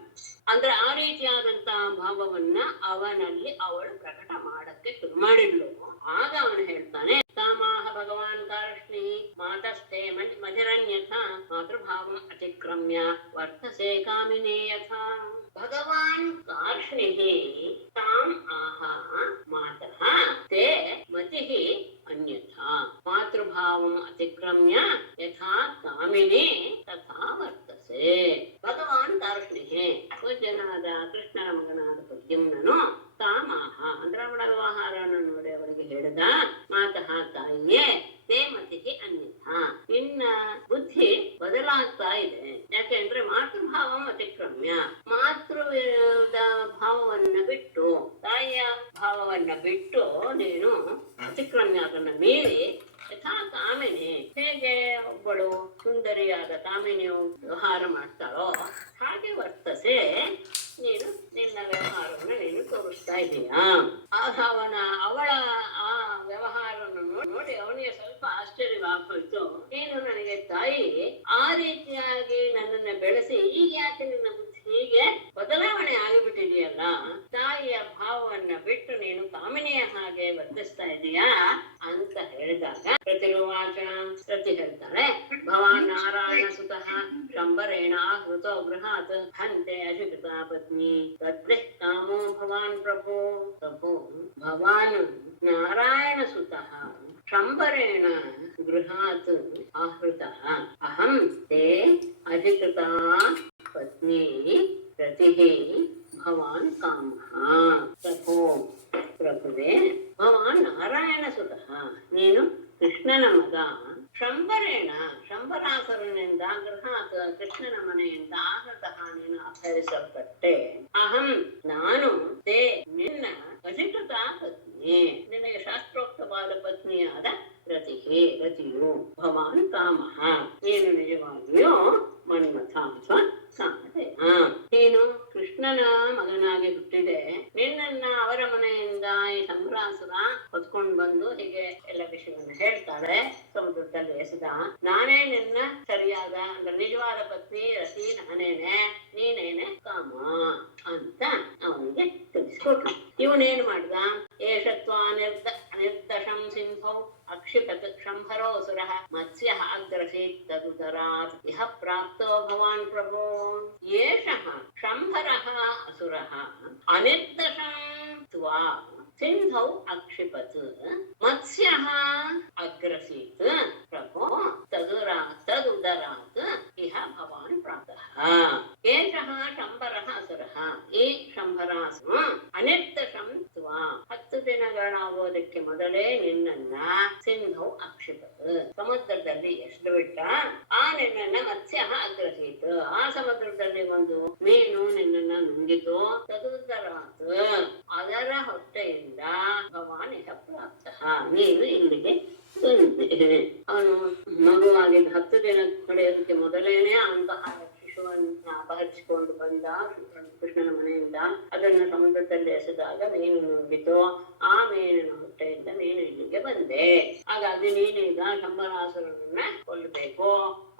ಅಂದ್ರೆ ಆ ರೀತಿಯಾದಂತಹ ಭಾವವನ್ನ ಅವನಲ್ಲಿ ಅವಳು ಪ್ರಕಟ ಮಾಡಕ್ಕೆ ಶುರು ಮಾಡಿದ್ಲು. ಆಗ ಅವನು ಹೇಳ್ತಾನೆ, ಕಾಮಾಹ ಭಗವಾನ್ ಕಾರ್ಷ್ಣಿ ಮಾತಸ್ಥೆ ಮಧಿರನ್ಯಥ ಮಾತೃಭಾವಂ ಅತಿಕ್ರಮ್ಯ ವರ್ತಸೆ ಕಾಮಿನೇ ಯಥಾ. ಭಗವಾನ್ ಕಾರ್ಷ್ಣಿಃ ತಾಂ ಆಹ ಮಾತಃ ತೇ ಮತಿಃ ಅನ್ಯಥಾ ಮಾತೃಭಾವಂ ಅತಿಕ್ರಮ್ಯ ಯಥಾ ಕಾಮಿನೇ ತಥಾ ವರ್ತಸೆ. ಭಗವಾನ್ ಕಾರ್ಷ್ಣಿಃ ಪೂಜ್ಯನಾದ ಕೃಷ್ಣನ ಮಗನಾದ ಪ್ರದ್ಯುಮ್ನನು ತಾಮಾಹ ಅಂದ್ರೆ ಅವಳ ವ್ಯವಹಾರವನ್ನು ನೋಡಿ ಅವರಿಗೆ ಹೇಳಿದ, ಮಾತಃ ತಾಯಿಯೇ ತೇ ಮತಿಗೆ ಅನ್ಯಥಾ ನಿನ್ನ ಬುದ್ಧಿ ಬದಲಾಗ್ತಾ ಇದೆ. ಯಾಕೆಂದ್ರೆ ಮಾತೃಭಾವಂ ಅತಿಕ್ರಮ್ಯ ಮಾತೃದ ಭಾವವನ್ನ ಬಿಟ್ಟು, ತಾಯಿಯ ಭಾವವನ್ನ ಬಿಟ್ಟು ನೀನು ಅತಿಕ್ರಮ್ಯ ಅದನ್ನ ಮೀರಿ ಯಥಾ ಕಾಮಿನಿ ಹೇಗೆ ಒಬ್ಬಳು ಸುಂದರಿಯಾದ ಕಾಮಿನಿಯು ವ್ಯವಹಾರ ಮಾಡ್ತಾಳೋ ಹಾಗೆ ವರ್ತಸೆ ನೀನು ನಿನ್ನ ವ್ಯವಹಾರವನ್ನು ನೀನು ತೋರಿಸ್ತಾ ಇದೀಯಾ. ಅವಳ ಆ ವ್ಯವಹಾರವನ್ನು ನೋಡಿ ಅವನಿಗೆ ಸ್ವಲ್ಪ ಆಶ್ಚರ್ಯವಾಗೋಯ್ತು. ನೀನು ನನಗೆ ತಾಯಿ ಆ ರೀತಿಯಾಗಿ ನನ್ನನ್ನ ಬೆಳೆಸಿ ಈಗ ಯಾಕೆ ನಿನ್ನ ಬುದ್ಧಿ ಹೀಗೆ ಬದಲಾವಣೆ ಆಗಿಬಿಟ್ಟಿದೆಯಲ್ಲ, ತಾಯಿಯ ಭಾವವನ್ನ ಬಿಟ್ಟು ನೀನು ಕಾಮಿನಿಯ ಹಾಗೆ ವರ್ತಿಸ್ತಾ ಇದೀಯಾ ಅಂತ ಹೇಳಿದಾಗ ಪ್ರತಿರುವಾಚ ಪ್ರತಿ ಹೇಳ್ತಾಳೆ, ಭವಾನ್ ನಾರಾಯಣ ಸುತಃ ಶಂಬರೇಣ ಆಹೃತೋ ಗೃಹಾತ್ ಹಂತೆ ಅಧಿಕೃತ ಪತ್ನಿ ತದ್ರಃ ಕಾಮೋ ಭವಾನ್ ಪ್ರಭೋ. ಪ್ರಭೋ ಭವಾನ್ ನಾರಾಯಣ ಸುತಃ ಶಂಬರೇಣ ಗೃಹಾತ್ ಆಹೃತಃ ಅಹಂ ತೇ ಅಧಿಕೃತ ಪತ್ನಿ ಪ್ರತಿಃ ಭವಾನ್ ಕಾಮಃ. ಪ್ರಭೋ ಪ್ರಭುವೇ ಭವಾನ್ ನಾರಾಯಣ ಸುತಃ ನೀನು ಕೃಷ್ಣನ ಮಗ, ಶಂಬರೇಣ ಶಂಬರಾಸುರನಿಂದ ಗೃಹಾತ್ ಕೃಷ್ಣನ ಮನೆಯಿಂದ ಆಹೃತಃ ನೀನು ಅಪಹರಿಸಲ್ಪಟ್ಟೆ. ಅಹಂ ನಾನು ತೇ ನಿನ್ನ ಅಧಿಕೃತ ಪತ್ನಿ ನಿನಗೆ ಶಾಸ್ತ್ರೋಕ್ತವಾದ ಪತ್ನಿಯಾದ ರತಿಯು ಭವಾನ್ ಕಾಮಃ ನೀನು ನಿಜವಾಗಿಯೂ ಮನ್ಮಥ ಅಥವಾ ಕಾಮಧೇಯ. ನೀನು ಕೃಷ್ಣನ ಮಗನಾಗಿ ಹುಟ್ಟಿದೆ. ನಿನ್ನನ್ನ ಅವರ ಮನೆಯಿಂದ ಈ ಶಂಬರಾಸುರ ಹೊತ್ಕೊಂಡು ಬಂದು ಹೀಗೆ ಎಲ್ಲ ವಿಷಯವನ್ನು ಹೇಳ್ತಾಳೆ, ಸಮುದ್ರದಲ್ಲಿ ಎಸೆದ. ನಾನೇ ನಿನ್ನ ಸರಿಯಾದ ಅಂದ್ರೆ ನಿಜವಾದ ಪತ್ನಿ ರತಿ ನಾನೇನೆ, ನೀನೇನೆ ಕಾಮ ಅಂತ ಅವನಿಗೆ ತಿಳಿಸ್ಕೊಟ್ರು. ಇವನೇನು ಮಾಡ್ದ, ಏಷತ್ವ ನಿರ್ದಶಂ ಸಿಂಹೌ ಅಕ್ಷಿಪತ್ ಶಂಭರೋಸುರ ಮತ್ಸ್ಯ ಅಗ್ರಸೀತ್ ತದುದರಾತ್ ಇಹ ಪ್ರಾಪ್ತೋ ಭವಾನ್ ಪ್ರಭೋ. ಏಷಃ ಶಂಭರಃ ಅಸುರಃ ಅನಿರ್ದಶಂ ತ್ವಾ ಸಿಂಧೌ ಅಕ್ಷಿಪತ್ ಮತ್ಸ್ಯಃ ಅಗ್ರಸೀತ್ ಪ್ರಭೋ ತದುದರಾತ್ ಇಹ ಭವಾನ್ ಪ್ರಾಪ್ತಃ. ಏಷಃ ಶಂಭರಃ ಅಸುರಃ ಈ ಶಂಭರಾಸುರ ಅನಿರ್ದಶಂ ತ್ವಾ 10 ದಿನಗಳಾಗೋದಕ್ಕೆ ಮೊದಲೇ ನಿನ್ನನ್ನ ಸಿಂಧೌ ಅಕ್ಷಿಪತ್ ಸಮುದ್ರದಲ್ಲಿ ಎಸೆದು ಬಿಟ್ಟ. ಆ ನಿನ್ನನ್ನ ಮತ್ಸ್ಯ ಅಗ್ರಸೀತ್ ಆ ಸಮುದ್ರದಲ್ಲಿ ಒಂದು ಮೀನು ನಿನ್ನನ್ನ ನುಂಗಿತು. ತದುದರಾತ್ ಅದರ ಹೊಟ್ಟೆಯಿಂದ ಭವಾನ್ ಇಹ ಪ್ರಾಪ್ತಃ ನೀನು ಇಲ್ಲಿಗೆ ಬಂದೆ. ಅವನು ಮಗುವಾಗಿ 10 ದಿನ ಕಳೆಯೋದಕ್ಕೆ ಮೊದಲೇನೆ ಅಂತಹ ಶಿಶುವನ್ನ ಅಪಹರಿಸಿಕೊಂಡು ಬಂದ ಕೃಷ್ಣನ ಮನೆಯಿಂದ. ಅದನ್ನು ಸಮುದ್ರದಲ್ಲಿ ಎಸೆದಾಗ ಮೀನು ನುಂಗಿತು. ಆ ಮೀನಿನ ಹೊಟ್ಟೆಯಿಂದ ನೀನು ಇಲ್ಲಿಗೆ ಬಂದೆ. ಹಾಗಾಗಿ ನೀನೀಗ ಶಂಬರಾಸುರನನ್ನ ಕೊಲ್ಲಬೇಕು.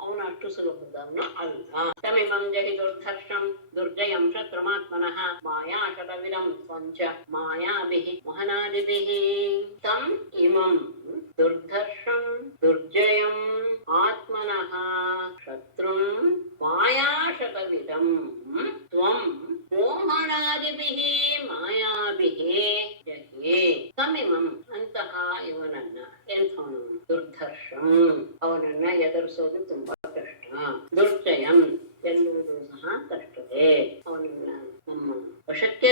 ಅವನು ಅವನು ಅಷ್ಟು ಸುಲಭದವನು ಅಲ್ಲ. ತಮಿಮಂ ಜಹಿ ದುರ್ಧರ್ಷಂ ದುರ್ಜಯಂ ಶತ್ರುಮಾತ್ಮನಃ ಮಾಯಾ ಶತವಿಧಂ ಸ್ವಂಚ ಮಾಯಾಭಿಃ ಮೋಹನಾದಿಭಿಃ. ತಂ ಇಮಂ ದುರ್ಧರ್ಷಂ ದುರ್ಜಯಂ ಆತ್ಮನಃ ಶತ್ರುಂ ಮಾಯಾ ಶತವಿಧಂ ತ್ವಂ ಮೋಹನಾದಿಭಿಃ ಮಾಯಾಭಿಃ ಜಹೇ. ತಮಿಮಂ ಅಂತಹ ಇವನನ್ನ, ಎಂಥವನು? ದುರ್ಧರ್ಷಂ, ಅವನನ್ನ ಎದುರಿಸೋದು ತುಂಬಾ ಕಷ್ಟ. ದುರ್ಜಯಂ, ಗೆಲ್ಲುವುದು ಸಹ ಕಷ್ಟವೇ. ಅವನನ್ನ ನಮ್ಮ ವಶಕ್ಕೆ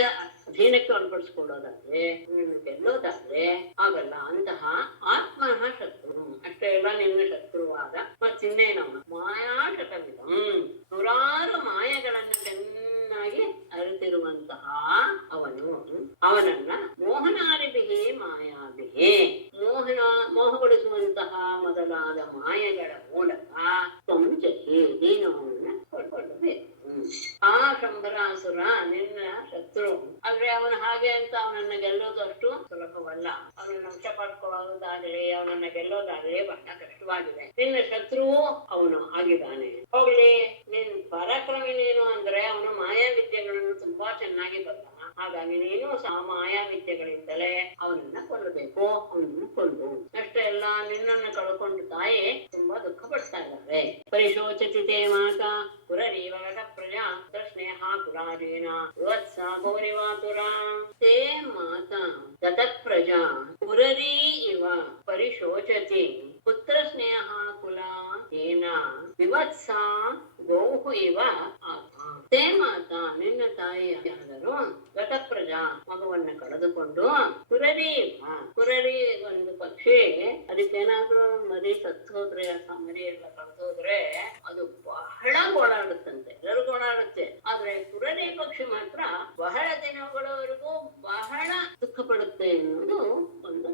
ಅಧೀನಕ್ಕೆ ಒಳಪಡಿಸ್ಕೊಳ್ಳೋದಾದ್ರೆ, ಗೆಲ್ಲೋದಾದ್ರೆ ಆಗಲ್ಲ. ಅಂತಹ ಆತ್ಮನಃ ಶತ್ರು, ಅಷ್ಟೇ ಎಲ್ಲ ನಿನ್ನ ಶತ್ರುವಾದ ಮತ್ತಿನ್ನೇನವನು ಮಾಯಾ ಶತವಿಧಂ, ನೂರಾರು ಮಾಯೆಗಳನ್ನು ಚೆನ್ನಾಗಿ ಅರಿತಿರುವಂತಹ ಅವನು, ಅವನನ್ನ ಮೋಹನಾದಿಭಿಹಿ ಮಾಯಾಭಿಹಿ, ಮೋಹಗೊಳಿಸುವಂತಹ ಮೊದಲಾದ ಮಾಯೆಗಳ ಮೂಲಕ ತ್ವಂಜಹಿ, ನೀನು ಅವನನ್ನ ಕೊಂಡ್ಕೊಳ್ಳಬೇಕು. ಆ ಶಂಬರಾಸುರ ನಿನ್ನ ಶತ್ರು, ಆದ್ರೆ ಅವನು ಹಾಗೆ ಅಂತ ಅವನನ್ನ ಗೆಲ್ಲೋದು ಅಷ್ಟು ಸುಲಭವಲ್ಲ. ಅವನನ್ನ ವಶ ಪಡ್ಕೊಳ್ಳೋದಾಗಲಿ, ಅವನನ್ನ ಗೆಲ್ಲೋದಾಗಲಿ ಬಹಳ ಕಷ್ಟವಾಗಿದೆ. ನಿನ್ನ ಶತ್ರುವು ಅವನು ಆಗಿದ್ದಾನೆ. ಹೋಗ್ಲಿ, ನಿನ್ ಪರಾಕ್ರಮಿ ನೀನು ಅಂದ್ರೆ ಅವನು ಮಾಯಾ ವಿದ್ಯೆಗಳನ್ನು ತುಂಬಾ ಚೆನ್ನಾಗಿ ಬರ್ತಾನ. ಹಾಗಾಗಿ ನೀನು ಮಾಯಾ ವಿದ್ಯೆಗಳಿಂದಲೇ ಅವನನ್ನ ಕೊಲ್ಲಬೇಕು. ಅವನನ್ನ ಕೊಂದು ಅಷ್ಟೇ ಎಲ್ಲ, ನಿನ್ನನ್ನು ಕಳ್ಕೊಂಡು ತಾಯಿ ತುಂಬಾ ದುಃಖ ಪಡ್ತಾ ಇದ್ದಾರೆ. ಪರಿಶೋಚತಿ ತೇ ಮಾತಾ ಪುರರೀವಗತ ಪ್ರಜಾ ಸ್ನೇಹ ಕುಲಾಜೇನ ವತ್ಸ ಗೌರಿವಾತುರ. ತೇ ಮಾತಾ ಗತ ಪ್ರಜಾ ಪುರರೀ ಇವ ಪರಿಶೋಚತಿ ಪುತ್ರ ಸ್ನೇಹ ಕುಲ ಏನ ವಿವತ್ಸ ಗೌಹು ಇವ ಆತ. ತೇ ಮಾತಾ, ನಿನ್ನ ತಾಯಿಯಾದರೂ ಗತ ಪ್ರಜಾ ಮಗುವನ್ನ ಕಳೆದುಕೊಂಡು ಪುರರಿ, ಪುರರಿ ಒಂದು ಪಕ್ಷಿ, ಅದಕ್ಕೇನಾದ್ರೂ ಮರಿ ಸತ್ತು ಹೋದ್ರೆ, ಮರಿ ಎಲ್ಲ ಕಳೆದೋದ್ರೆ ಅದು ಬಹಳ ಓಡಾಡುತ್ತಂತೆ, ಎಲ್ಲರಿಗೂ ಓಡಾಡುತ್ತೆ. ಆದ್ರೆ ಪುರರಿ ಪಕ್ಷಿ ಮಾತ್ರ ಬಹಳ ದಿನಗಳವರೆಗೂ ಬಹಳ ದುಃಖ ಪಡುತ್ತೆ ಎನ್ನುವುದು ಒಂದು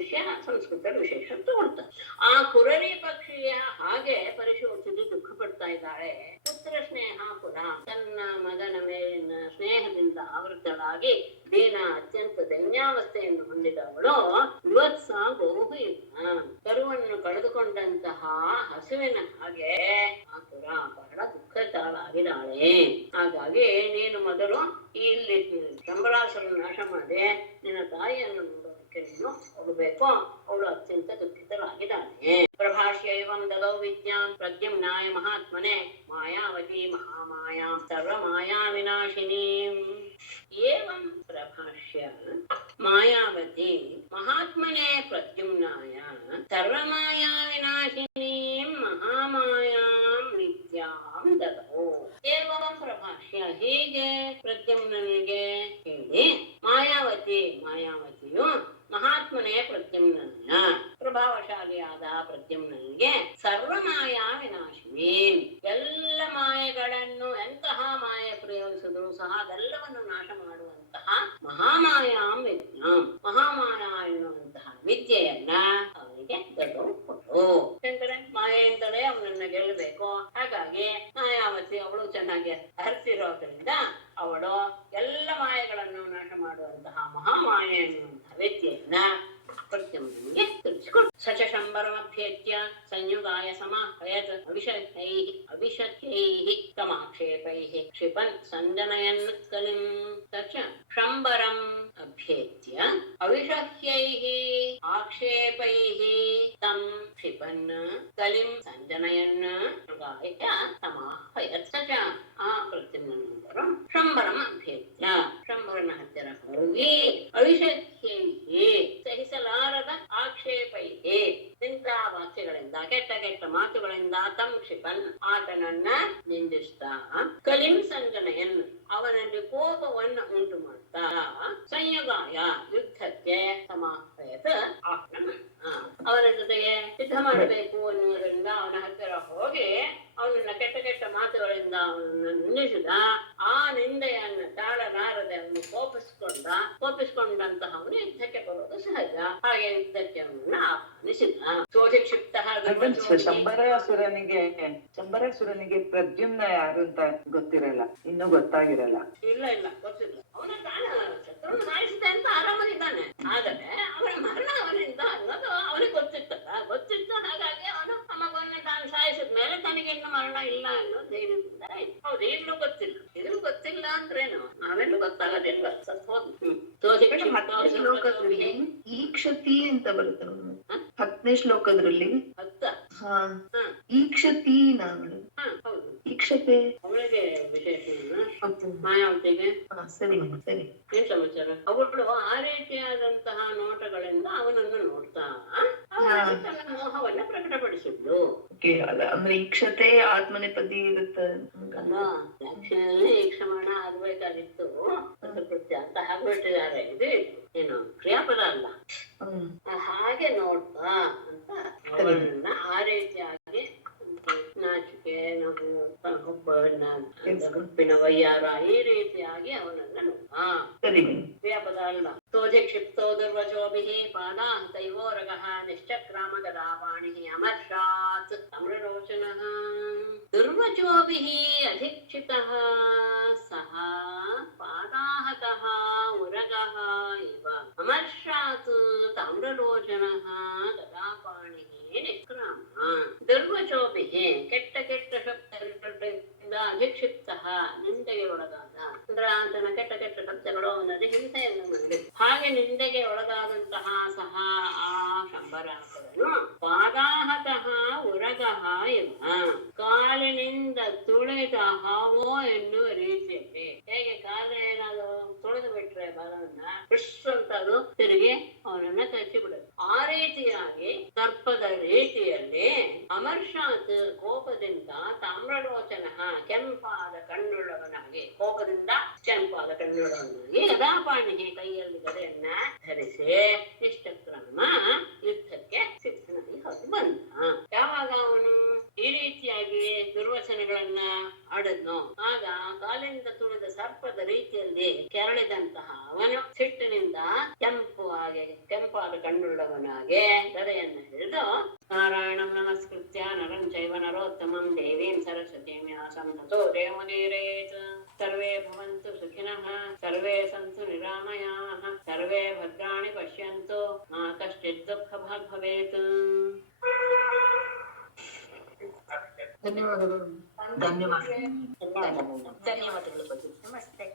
ವಿಷಯ, ಸಂಸ್ಕೃತ ವಿಶೇಷ ತಗೊಳ್ತಾರೆ. ಆ ಪುರರಿ ಪಕ್ಷಿಯ ಹಾಗೆ ಪರಿಶೋಚಿಸಿ ದುಃಖ ಪಡ್ತಾ ಇದ್ದಾಳೆ. ಪುತ್ರ ಸ್ನೇಹ ಕುಲ, ತನ್ನ ಮಗನ ಮೇಲಿನ ಸ್ನೇಹದಿಂದ ಆವೃತಳಾಗಿ ದೀನ, ಅತ್ಯಂತ ದೈನ್ಯಾವಸ್ಥೆಯನ್ನು ಹೊಂದಿದವಳು ವಿವತ್ಸ ಗೋಹು ಇವ, ಕರುವನ್ನು ಕಳೆದುಕೊಂಡಂತಹ ಹಸುವಿನ ಹಾಗೆ ಆತುರ, ಬಹಳ ದುಃಖತಾಳಾಗಿದ್ದಾಳೆ. ಹಾಗಾಗಿ ನೀನು ಮೊದಲು ಇಲ್ಲಿ ಶಂಬರಾಸುರ ನಾಶ ಮಾಡಿ ನಿನ್ನ ತಾಯಿಯನ್ನು ನೋಡೋದಕ್ಕೆ ನೀನು ಹೋಗಬೇಕು. ಅವಳು ಅತ್ಯಂತ ದುಃಖಿತರಾಗಿದ್ದಾಳೆ. ಪ್ರಭಾಷ್ಯ ಇವಂ ದದೌ ವಿದ್ಯಾಂ ಪ್ರದ್ಯುಮ್ನಾಯ ಮಹಾತ್ಮನೆ ಮಾಯಾವತಿ ಮಹಾಮಾಯಾಂ ಸರ್ವಮಾಯಾ ವಿನಾಶಿನೀಂ. ಏವಂ ಪ್ರಭಾಷ್ಯ ಮಾಯಾವತಿ ಮಹಾತ್ಮನೆ ಪ್ರದ್ಯುಮ್ನಾಯ ಸರ್ವಮಾಯಾ ವಿನಾಶಿನೀಂ ಮಹಾಮಾಯಾಂ ವಿದ್ಯಾಂ ದದೌ. ಏವಂ ಪ್ರಭಾಷ್ಯ, ಹೀಗೆ ಪ್ರದ್ಯುಮ್ನನಿಗೆ ಹೇಳಿ ಮಾಯಾವತಿಯು ಮಹಾತ್ಮನೇ ಪ್ರದ್ಯುಮ್ನನ, ಪ್ರಭಾವಶಾಲಿಯಾದ ಪ್ರದ್ಯುಮ್ನನಿಗೆ ಸರ್ವಮಾಯಾ ವಿನಾಶಿನಿ, ಎಲ್ಲ ಮಾಯೆಗಳನ್ನು ಎಂತಹ ಮಾಯೆ ಪ್ರಯೋಗಿಸಿದ್ರು ಸಹ ಅದೆಲ್ಲವನ್ನು ನಾಶ ಮಾಡುವಂತಹ ಮಹಾಮಾಯಾಂ ವಿದ್ಯಾಂ, ಮಹಾಮಾಯಾ ಎನ್ನುವಂತಹ ವಿದ್ಯೆಯನ್ನ ಅವನಿಗೆ ಕೊಟ್ಟು. ಯಾಕಂದ್ರೆ ಮಾಯೆಯಿಂದಲೇ ಅವನನ್ನ ಗೆಲ್ಲಬೇಕು. ಹಾಗಾಗಿ ಮಾಯಾವತಿ ಅವಳು ಚೆನ್ನಾಗಿ ಅರಿತಿರೋದ್ರಿಂದ ಅವಳು ಎಲ್ಲ ಮಾಯೆಗಳನ್ನು ನಾಶ ಮಾಡುವಂತಹ ಮಹಾಮಾಯೆ ಎನ್ನುವಂತಹ ವಿದ್ಯೆಯನ್ನ ಪ್ರದ್ಯುಮ್ನನಿಗೆ ತಿಳಿಸಿಕೊಟ್ಟು. ಸಚ ಶಂಬರಮಭ್ಯೇತ್ಯ ಸಂಯುಗಾಯ ಸಮಾಹಯತ್ ಅಭಿಷಕ್ಯೈಃ ತಮಾಕ್ಷೇಪೈಃ ಕ್ಷಿಪನ್ ಸಂಜನಯನ್ ಕಲಿಂ. ಸಚ ಶಂಬರಂ ಅಭ್ಯೇತ್ಯ ಅವಿಷಹ್ಯೈಃ ಆಕ್ಷೇಪೈಃ ತಂ ಕ್ಷಿಪನ್ ಕಲಿಂ ಸಂಜನಯನ್ ಮೃಗಾಯ ಸಮಾಹಯತ್. ಸಚ ಆ ಪ್ರದ್ಯುಮ್ನನಂದರು ಶಂಬರಂ ಅಭ್ಯೇತ್ಯ, ಶಂಬರನ ಹತ್ತಿರ ಹೋಗಿ ಅವಿಷಹ್ಯೈಃ ಸಹಿಸಲಾರದ ಆಕ್ಷೇಪೈಹಿ ಇಂಥ ವಾಕ್ಯಗಳಿಂದ, ಕೆಟ್ಟ ಕೆಟ್ಟ ಮಾತುಗಳಿಂದ ತಂ ಕ್ಷಿಪನ್ ಆತನನ್ನ ನಿಂದಿಸ್ತಾ, ಕಲಿಂ ಸಂಜನಯನ್ ಅವನಲ್ಲಿ ಕೋಪವನ್ನು ಉಂಟು ಮಾಡ್ತಾ, ಸಂಯುಗಾಯ ಯುದ್ಧಕ್ಕೆ ಸಮಾಹಯತ ಆಹ್ವಾನ ಅವನ ಜೊತೆಗೆ ಯುದ್ಧ ಮಾಡಬೇಕು ಅನ್ನುವುದರಿಂದ ಅವನ ಹತ್ತಿರ ಹೋಗಿ ಅವನನ್ನ ಕೆಟ್ಟ ಕೆಟ್ಟ ಮಾತುಗಳಿಂದ ಅವನನ್ನು ನಿಂದಿಸಿದ. ಆ ನಿಂದೆಯನ್ನು ತಾಳಲಾರದೆ ಅವನು ಕೋಪಿಸಿಕೊಂಡಂತಹ ಅವನು ಯುದ್ಧಕ್ಕೆ ಬರೋದು ಸಹಜ. ಹಾಗೆ ಯುದ್ಧಕ್ಕೆ ಅವನನ್ನ ಆಹ್ವಾನಿಸಿದ. ಶೋಧಿಕ್ಷಿಪ್ತ ಶಂಬರಾಸುರನಿಗೆ ಪ್ರದ್ಯುಮ್ನ ಯಾರು ಅಂತ ಗೊತ್ತಿರಲ್ಲ, ಇನ್ನೂ ಗೊತ್ತಾಗಿರಲ್ಲ. ಇಲ್ಲ ಗೊತ್ತಿಲ್ಲ. ಅವನ ತಾನ ಶತ್ರುವನ್ನು ಸಾಯಿಸಿದೆ ಅಂತ ಆರಾಮದಿದ್ದಾನೆ. ಆದರೆ ಅವನ ಮರಣ ಅವನಿಂದ ಅನ್ನೋದು ಅವನಿಗೆ ಗೊತ್ತಿತ್ತು. ಹಾಗಾಗಿ ಅವನು ಮಗವನ್ನು ತಾನು ಸಾಯಿಸಿದ ಮೇಲೆ ತನಗೆ ಅವನಿಗೆ ಇನ್ನು ಮರಣ ಇಲ್ಲ ಅನ್ನೋ ಧೈರ್ಯದಿಂದ ಆಯ್ತು. ಹೌದು, ಇಲ್ಲೂ ಗೊತ್ತಿಲ್ಲ. ಇದು ಗೊತ್ತಿಲ್ಲ ಅಂದ್ರೇನು, ನಾವೆಲ್ಲೂ ಗೊತ್ತಾಗೋದಿಲ್ಲ, ಸತ್ ಹೋದ್. ಶ್ಲೋಕದಲ್ಲಿ ಈಕ್ಷತಿ ಅಂತ ಬರುತ್ತೆ, 10ನೇ ಶ್ಲೋಕದ್ರಲ್ಲಿ. ಹಾ, ಈಕ್ಷತಿ ನಾವಳು. ಹೌದು, ಈಕ್ಷತೆ ಅವಳಿಗೆ ವಿಶೇಷ, ಮಾಯಾವತಿಗೆ. ಸರಿ ಸರಿ, ಏನ್ ಸಮಾಚಾರ? ಅವಳು ಆ ರೀತಿಯಾದಂತಹ ನೋಟಗಳಿಂದ ಅವನನ್ನು ನೋಡ್ತಾ ತನ್ನ ಮೋಹವನ್ನ ಪ್ರಕಟಪಡಿಸಿದ್ಲು. ಅಂದ್ರೆ ಈಕ್ಷತೆ ಆತ್ಮನೆಪದಿ ಇರುತ್ತೆ ಅಲ್ಲ, ದಕ್ಷಿಣದಲ್ಲಿ ಈಕ್ಷಮಾಣ ಆಗ್ಬೇಕಾಗಿತ್ತು ಕೃತ್ಯ ಅಂತ ಹಾಕ್ಬಿಟ್ಟಿದ್ದಾರೆ. ಇದು ಏನು ಕ್ರಿಯಾಪದ ಅಲ್ಲ. ಹಾಗೆ ನೋಡ್ತಾ ಅಂತ ಅವಳನ್ನ ಆ ರೀತಿಯಾಗಿ ನಾಚಿಕೆ, ನಗು, ಹುಬ್ಬಿನ ವಯ್ಯಾರ, ಈ ರೀತಿಯಾಗಿ ಅವನನ್ನ ಕ್ರಿಯಾಪದ ಅಲ್ಲ. ಕ್ಷಿಪ್ತೋ ದುರ್ವಚೋಭಿಃ ಪಾದಾಹತೈವೋರಗಃ ನಿಶ್ಚಕ್ರಾಮ ಗದಾಪಾಣಿಃ ಅಮರ್ಷಾತ್ ತಾಮ್ರಲೋಚನಃ. ದುರ್ವಚೋಭಿಃ ಅಧಿಕ್ಷಿತಃ ಸಹ ಪಾದಾಹತಃ ಉರಗಃ ಇವ ಅಮರ್ಷಾತ್ ತಾಮ್ರಲೋಚನಃ ಗದಾಪಾಣಿಃ ನಿಷ್ಕ್ರಾಮ. ದುರ್ವಚೋಭಿಃ ಕೆಟ್ಟ ಕೆಟ್ಟ ಶಬ್ದಗಳಿಂದ ಅಧಿಕ್ಷಿಪ್ತಃ ನಿಂದೆಗೆ ಒಳಗಾದ, ಅಂದ್ರೆ ಆತನ ಕೆಟ್ಟ ಕೆಟ್ಟ ಶಬ್ದಗಳು ಅವನಲ್ಲಿ ಹಿಂಸೆಯನ್ನು ಮಾಡಿದೆ. ಹಾಗೆ ನಿಂದೆಗೆ ಒಳಗಾದಂತಹ ಸಹ ಆ ಶಂಬರಾಸುರನು ಪಾದಾಹತಃ ಉರಗಃ ಇವ, ಕಾಲಿನಿಂದ ತುಳಿದ ಹಾವೋ ಎನ್ನುವ ರೀತಿಯಲ್ಲಿ. ಹೇಗೆ ಕಾಲ ಏನಾದ್ರು ತುಳಿದು ಬಿಟ್ರೆ ಬಲವನ್ನ ಅಂತ ಅದು ತಿರುಗಿ ಅವನನ್ನ ಕಚ್ಚಿ ಬಿಡುತ್ತೆ. ಆ ರೀತಿಯಾಗಿ ಸರ್ಪದ ರೀತಿಯಲ್ಲಿ ಅಮರ್ಷಾತ್ ಕೋಪದಿಂದ ತಾಮ್ರಲೋಚನ ಕೆಂಪಾದ ಕಣ್ಣುಳ್ಳವನಾಗಿ, ಕೋಪದಿಂದ ಕೆಂಪಾದ ಕಣ್ಣುಳ್ಳವನಾಗಿ ಗದಾಪಾಣಿಗೆ ಕೈಯಲ್ಲಿ ಗದೆಯನ್ನ ಧರಿಸಿ ನಿಷ್ಠಕ್ರಮ ಯುದ್ಧಕ್ಕೆ ಸಿದ್ಧನಾಗಿ ಹೊರಟು ಬಂದ. ಯಾವಾಗ ಅವನು ಈ ರೀತಿಯಾಗಿ ದುರ್ವಚನಗಳನ್ನ ಆಡದ್ನೋ ಆಗ ಕಾಲಿಂದ ತುಳಿದ ಸರ್ಪದ ರೀತಿಯಲ್ಲಿ ಕೆರಳಿದಂತಹ ಅವನು ಸಿಟ್ಟಿನಿಂದ ಕೆಂಪಾದ ಕಣ್ಣುಳ್ಳವನಾಗೆ ಗದೆಯನ್ನು ಹಿಡಿದು ನಾರಾಯಣಂ ನಮಸ್ಕೃತ್ಯ ನರಂ ಚೈವ ನರೋತ್ತಮಂ ದೇವೀಂ ಸರಸ್ವತೀಂ ವ್ಯಾಸಂ ತತೋ ಜಯಮುದೀರಯೇತ್. ಸರ್ವೇ ಭವಂತು ಸುಖಿನಃ, ಸರ್ವೇ ಸಂತು ನಿರಾಮಯಾಃ, ಸರ್ವೇ ಭದ್ರಾಣಿ ಪಶ್ಯಂತು ಮಾ ಕಶ್ಚಿತ್ ದುಃಖಭಾಗ್ ಭವೇತ್. ಧನ್ಯವಾದಗಳು. ಧನ್ಯವಾದಗಳು. ನಮಸ್ತೆ.